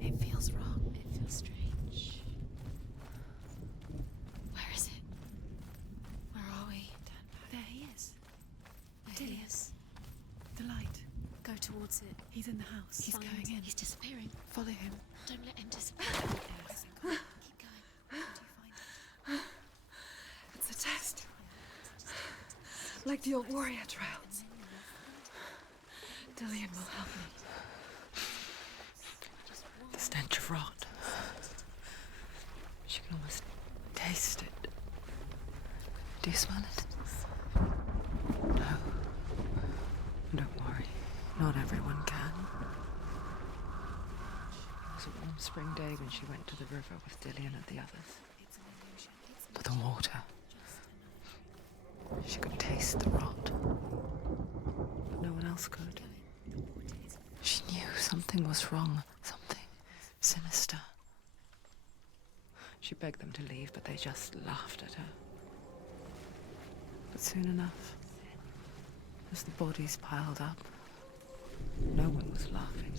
It feels wrong. It feels strange. Where is it? Where are we? There he is. There he is. The light. Go towards it. He's in the house. He's Find- going in. He's disappearing. Follow him. Don't let him disappear. Keep going. How do you find it? It's a test. Like the old warrior trials. Dillian will help me. The stench of rot. She can almost taste it. Do you smell it? No. Don't worry. Not everyone can. It was a warm spring day when she went to the river with Dillian and the others. But the water... She could taste the rot. But no one else could. She knew something was wrong. Something sinister. She begged them to leave, but they just laughed at her. But soon enough, as the bodies piled up, no one was laughing.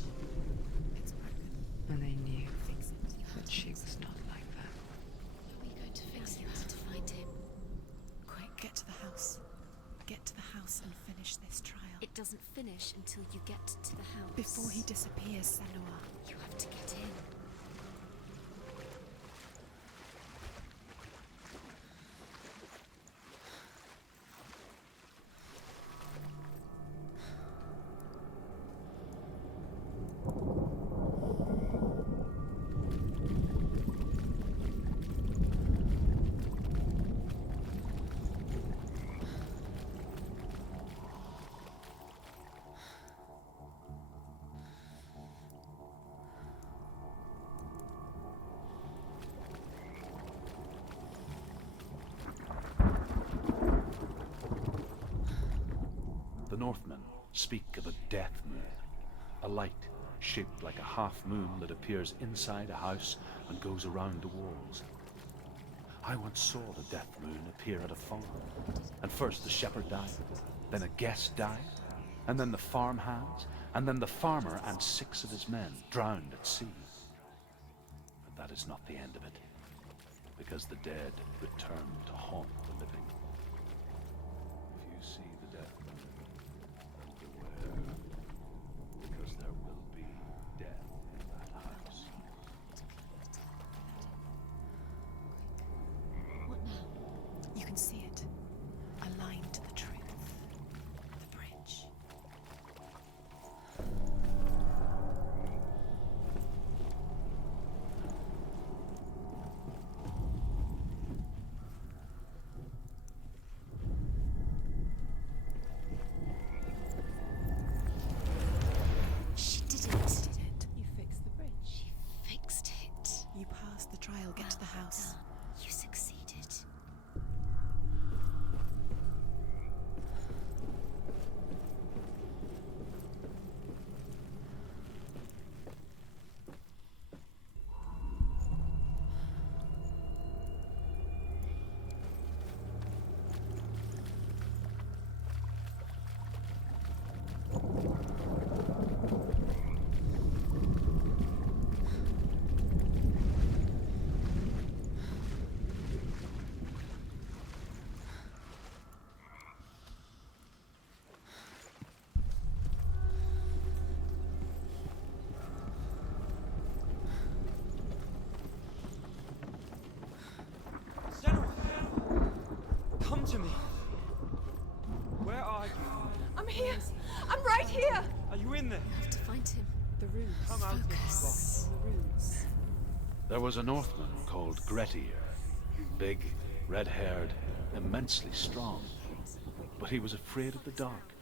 And they knew that she was not like that. How are you going to fix it? You have to find him. Quick, get to the house. Get to the house and finish this trial. It doesn't finish until you get to the house. Before he disappears, Senua. You have to get in. The Northmen speak of a death moon, a light shaped like a half moon that appears inside a house and goes around the walls. I once saw the death moon appear at a farm, and first the shepherd died, then a guest died, and then the farm hands, and then the farmer and 6 of his men drowned at sea. But that is not the end of it, because the dead return to haunt the living. If you see the death moon, then beware, because there will be death in that house. What now? You can see it. A line to the truth. The bridge. She did it. You fixed the bridge. She fixed it. You passed the trial. Get to the Well house. done. You succeeded. Senua! Come to me! Where are you? I'm here! I'm right here! Are you in there? You have to find him. The room. Focus. There was a Northman called Grettir. Big, red-haired, immensely strong. But he was afraid of the dark.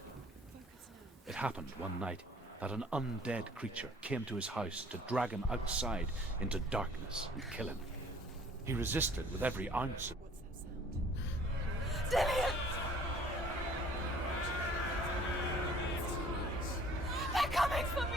It happened one night that an undead creature came to his house to drag him outside into darkness and kill him. He resisted with every ounce of... Dillian! They're coming for me!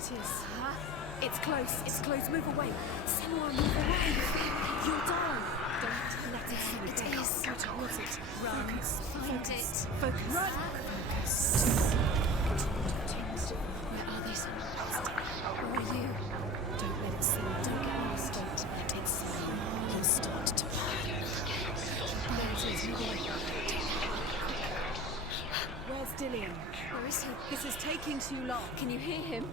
It is. It's close. It's close. Move away. Senua, move away. You'll die. Don't let it see you. It is. Go towards it. Run. Find it. Focus. Run. Focus. Where are they, Senua? Where are you? Don't let it see you. Don't get lost. Don't let it see you. You'll start to burn. There it is. Move away. Where's Dillian? Where is he? This is taking too long. Can you hear him?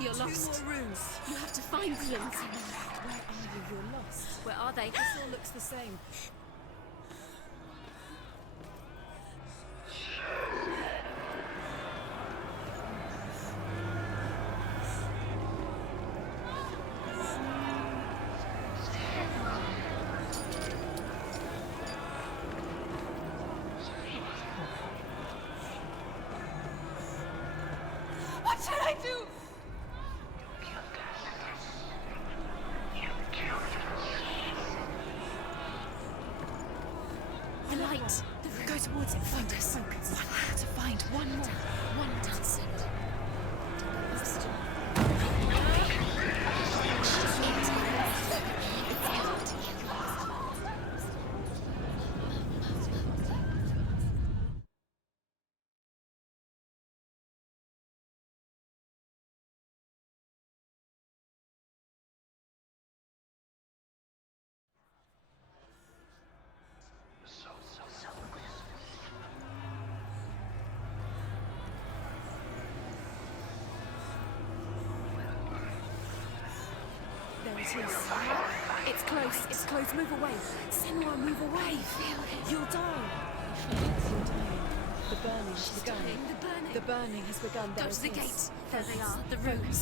You're lost. 2 more rooms. You have to find them. Where are you? You're lost. Where are they? This all looks the same. What should I do? The light. Go towards it. Focus. One more to find. One more. One Townsend. There it is. It's close. It's close. Move away. Senua, move away. You'll die. You're dying. The burning has begun. The burning. The burning has begun. Go There to it the is. gate. There they Focus. are. The rooms.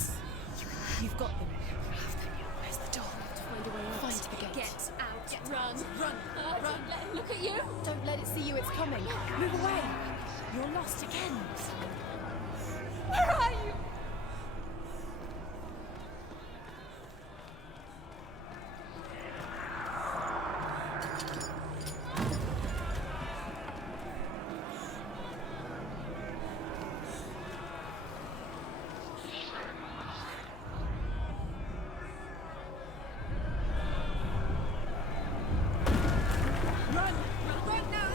You've got them. You have them. Where's the door? To find a way out. Find the gate. Get out. Run. Run. Run. Let him look at you. Don't let it see you. It's coming. Move away. You're lost again. Where are you? Run! Run now!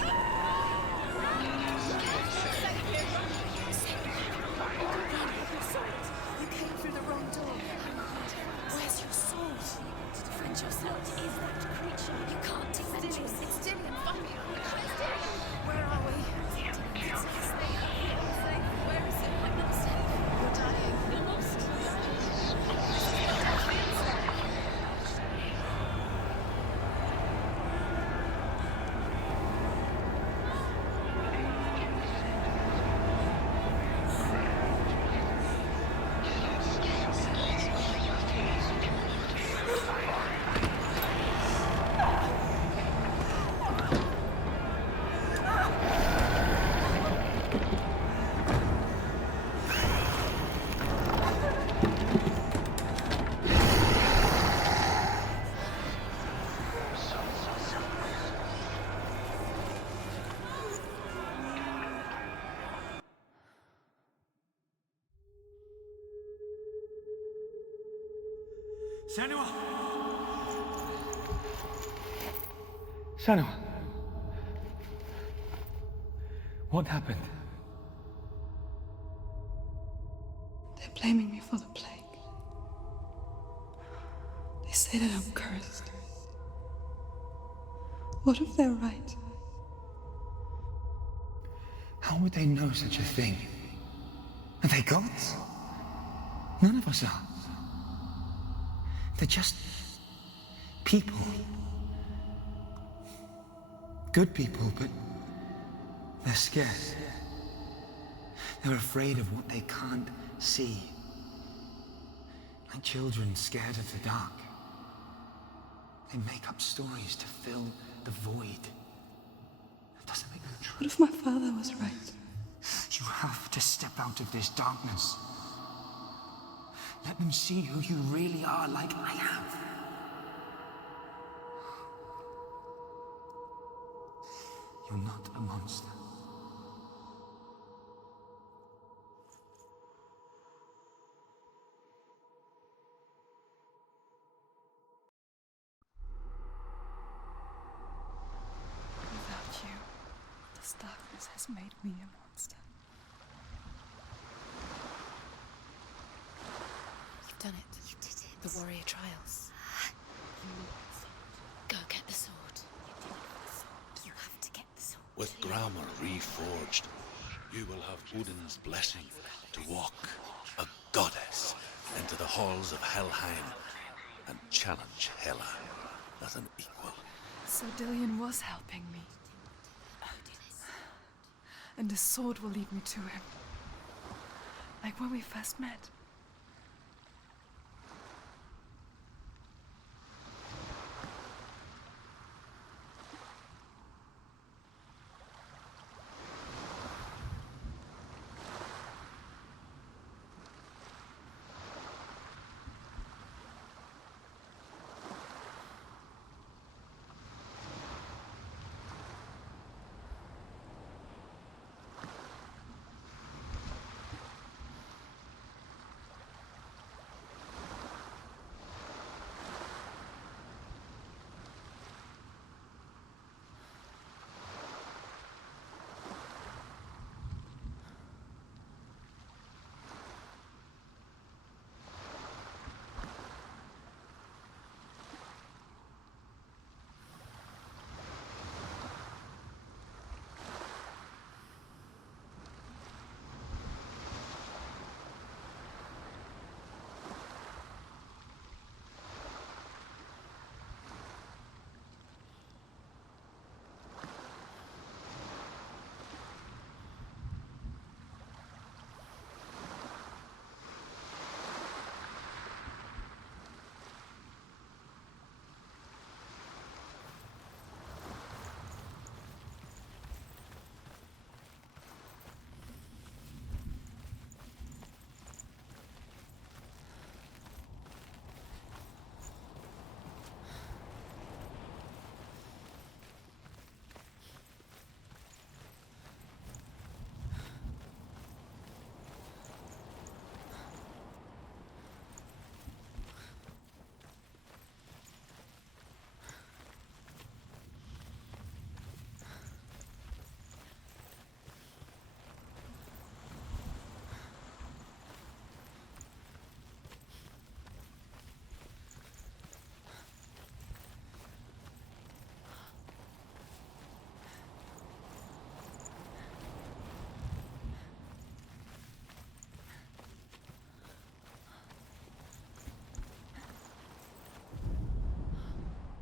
Senua! Senua! What happened? They're blaming me for the plague. They say that I'm cursed. What if they're right? How would they know such a thing? Are they gods? None of us are. They're just people. Good people, but they're scared. They're afraid of what they can't see. Like children scared of the dark. They make up stories to fill the void. That doesn't make them true. What if my father was right? You have to step out of this darkness. Let them see who you really are, like I have. You're not a monster. Without you, this darkness has made me a monster. You've done it. You did it. The warrior trials. Go get the sword. You have to get the sword. With Gramr reforged, you will have Odin's blessing to walk, a goddess, into the halls of Helheim and challenge Hela as an equal. So Dillion was helping me. And the sword will lead me to him. Like when we first met.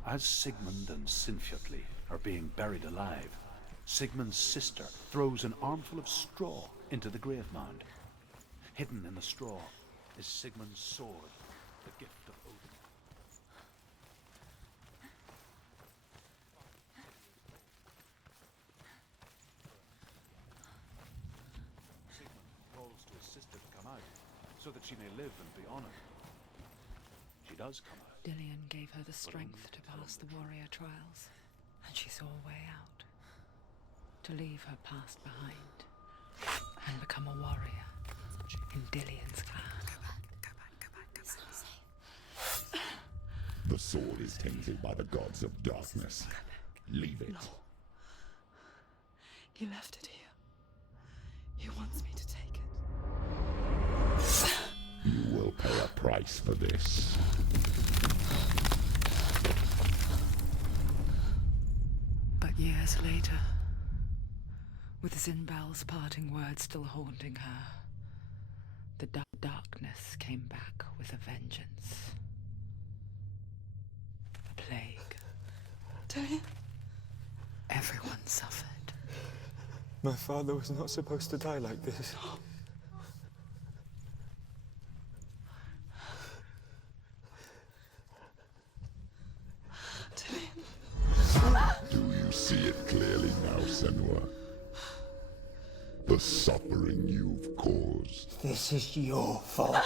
As Sigmund and Sinfjotli are being buried alive, Sigmund's sister throws an armful of straw into the grave mound. Hidden in the straw is Sigmund's sword, the gift of Odin. Sigmund calls to his sister to come out, so that she may live and be honored. She does come out. Dillion gave her the strength to pass the warrior trials, and she saw a way out. To leave her past behind, and become a warrior in Dillion's clan. Go back. It's not safe. The sword is tainted by the gods of darkness. Leave it. No. He left it here. He wants me to take it. You will pay a price for this. But years later, with Zinbal's parting words still haunting her, the darkness came back with a vengeance. A plague. Dad? Everyone suffered. My father was not supposed to die like this. Do you see it clearly now, Senua? The suffering you've caused. This is your fault.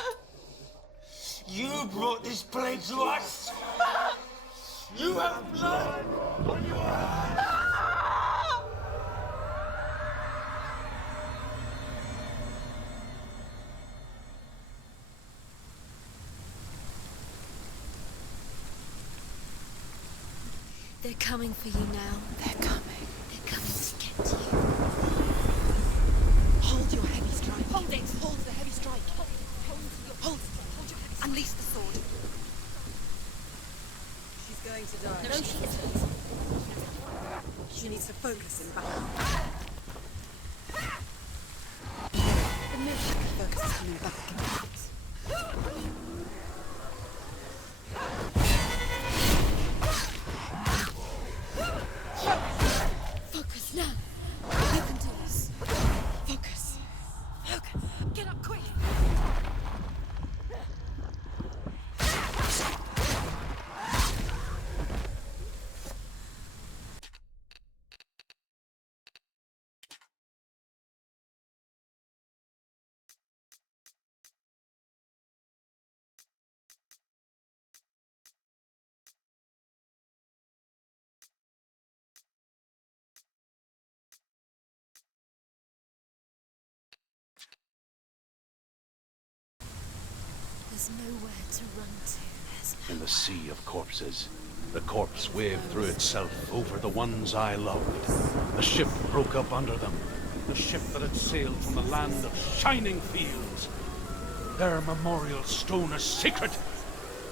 You brought this plague to us! You have blood on your hands! They're coming for you now. They're coming. They're coming to get you. Hold your heavy strike. Hold it. Hold the heavy strike. Hold your heavy strike. Unleash the sword. She's going to die. No, she isn't. She needs to focus in battle. The military focus is coming back. Focus now. You can do this. Focus. Focus. Get up quick. There's nowhere to run to. In the sea of corpses, the corpse waved through itself over the ones I loved. The ship broke up under them. The ship that had sailed from the land of shining fields. Their memorial stone is sacred.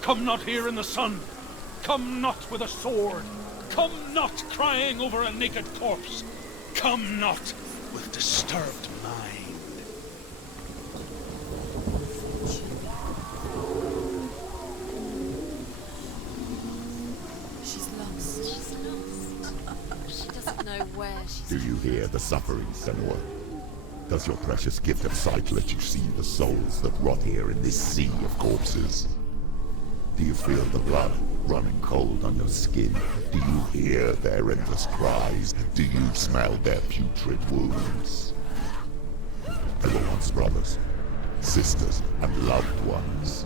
Come not here in the sun. Come not with a sword. Come not crying over a naked corpse. Come not with disturbed mind. She's lost. She's lost. She doesn't know where she's Do you hear the suffering, Senua? Does your precious gift of sight let you see the souls that rot here in this sea of corpses? Do you feel the blood running cold on your skin? Do you hear their endless cries? Do you smell their putrid wounds? They were once brothers, sisters, and loved ones.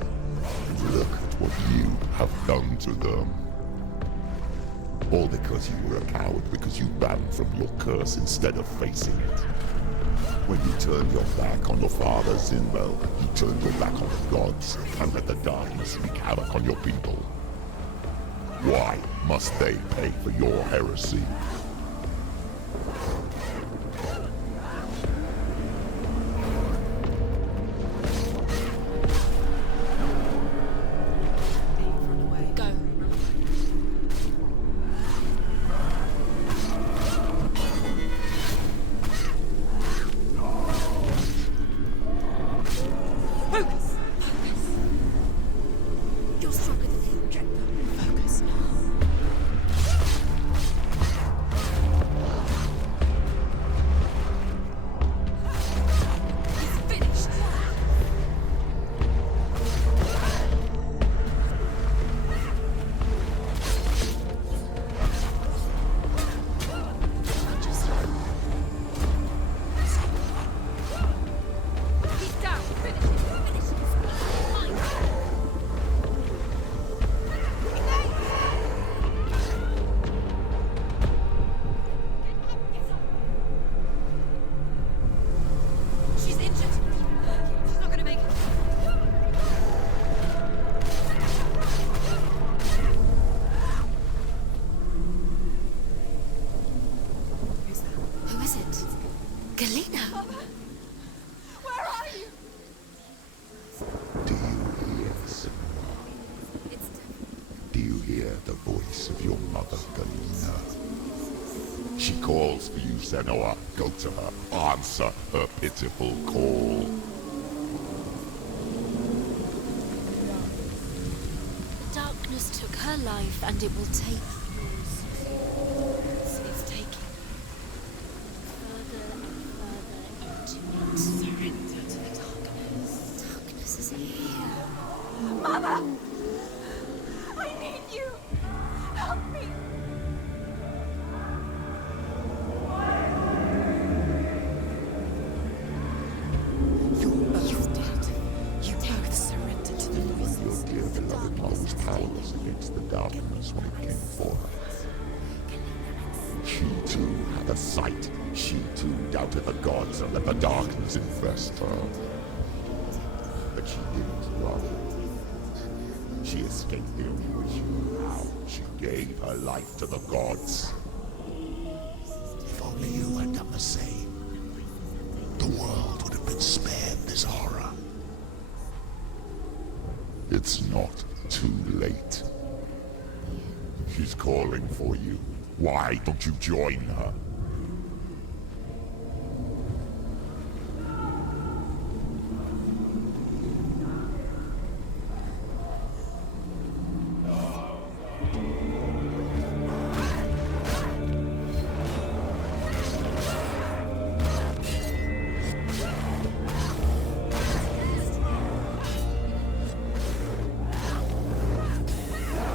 Look at what you have done to them. All because you were a coward, because you ran from your curse instead of facing it. When you turned your back on your father, Zinbel, you turned your back on the gods and let the darkness wreak havoc on your people. Why must they pay for your heresy? Go. Focus. You're stronger than him. Focus. Galena! Where are you? Do you hear, Senua? Do you hear the voice of your mother, Galena? She calls for you, Senua. Go to her. Answer her pitiful call. The darkness took her life, and it will take yours. It's taking you further and further into it. Surrender to the darkness. Darkness is here. Mother! I need you! Help me! You're dead. You both surrendered to the voices. Your dear beloved mother was powerless against the darkness when it came for her. She too had a sight. She too doubted the gods and let the darkness infest her. But she didn't run. She escaped the only way she knew how. She gave her life to the gods. If only you had done the same, the world would have been spared this horror. It's not too late. She's calling for you. Why don't you join her?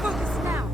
Focus now!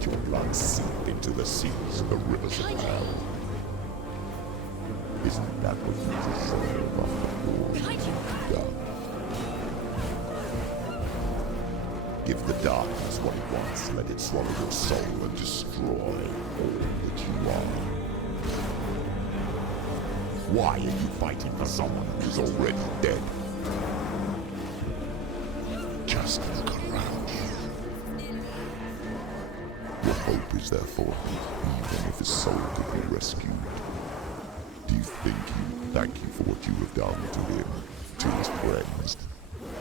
let your blood seep into the seas and the rivers of hell. Isn't that what you deserve after all you've done? Give the darkness what it wants, let it swallow your soul and destroy all that you are. Why are you fighting for someone who's already dead? Just look around you. What hope is there for him, even if his soul could be rescued? Do you think he would thank you for what you have done to him, to his friends,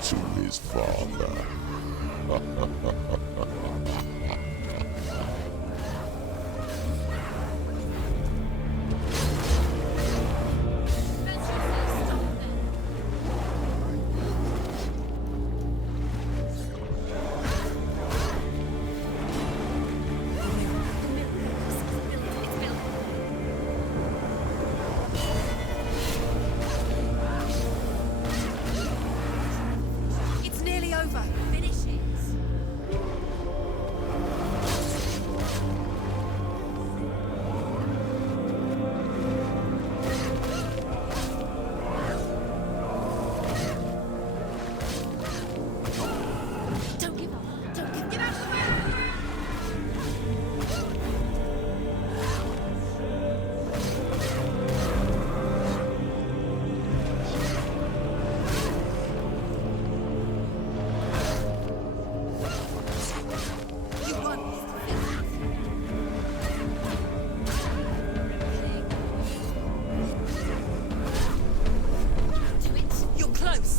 to his father? It's nearly over. Finish it. Don't give up. Don't give up. Get out of the way! You won. Do it. You're close.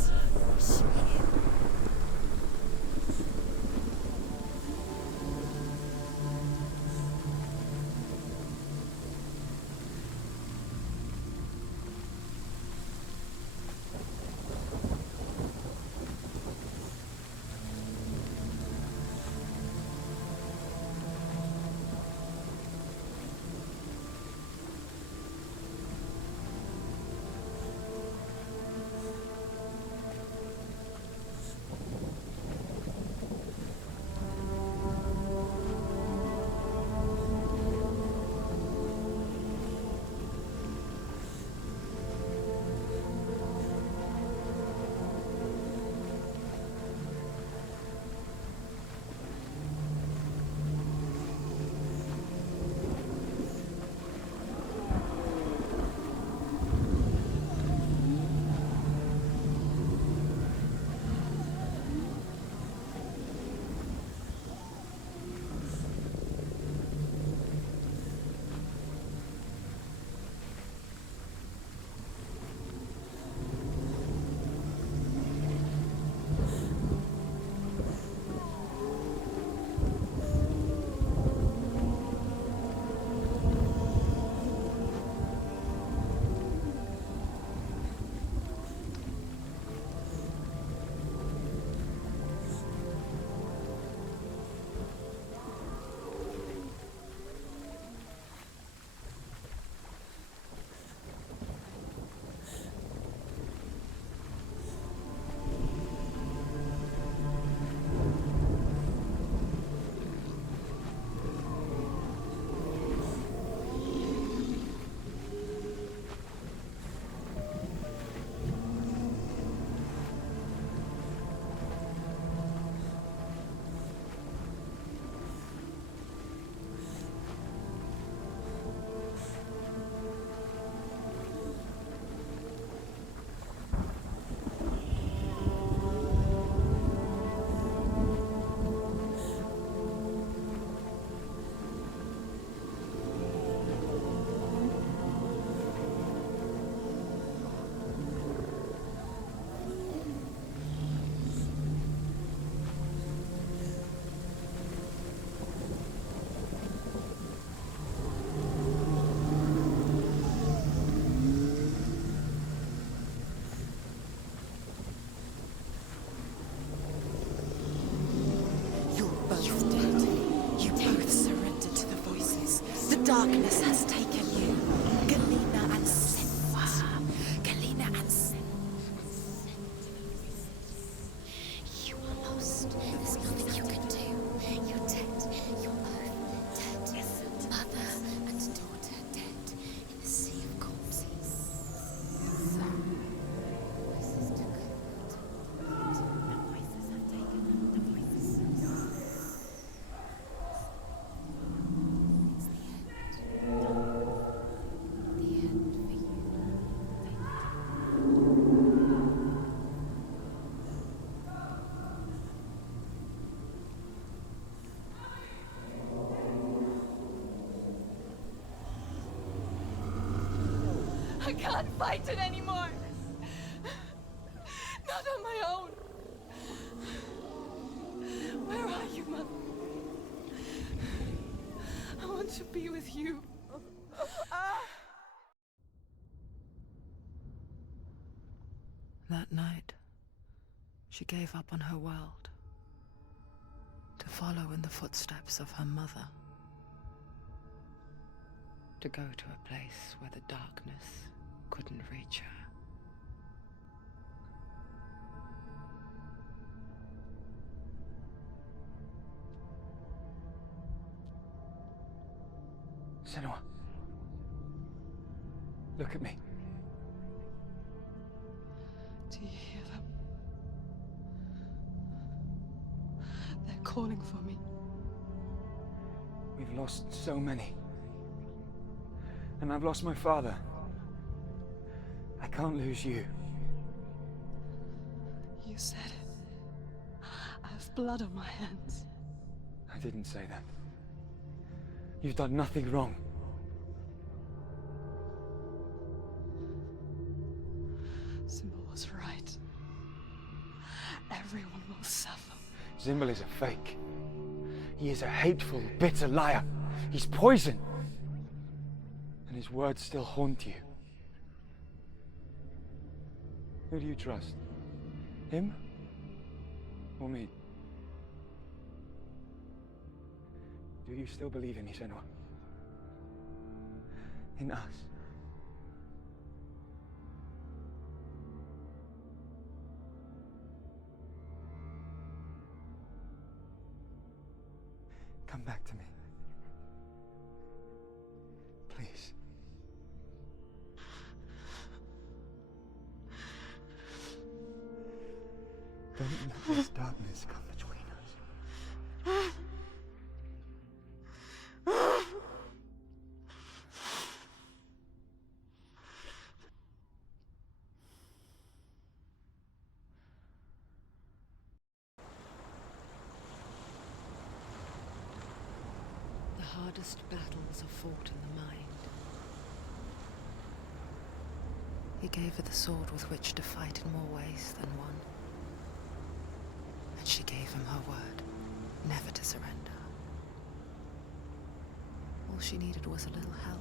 Darkness has taken you. Galena and Senua. Galena and Senua. You are lost. There's nothing you can do. You're dead. You're both dead. can't fight it anymore. Not on my own. Where are you, Mother? I want to be with you. That night, she gave up on her world to follow in the footsteps of her mother, to go to a place where the darkness couldn't reach her. Senua. Look at me. Do you hear them? They're calling for me. We've lost so many. And I've lost my father. I can't lose you. You said it. I have blood on my hands. I didn't say that. You've done nothing wrong. Symbol was right. Everyone will suffer. Zimbel is a fake. He is a hateful, bitter liar. He's poison. And his words still haunt you. Who do you trust? Him? Or me? Do you still believe in me, Senua? In us? Come back to me. Please. Don't let this darkness come between us. The hardest battles are fought in the mind. He gave her the sword with which to fight in more ways than one. And she gave him her word, never to surrender. All she needed was a little help.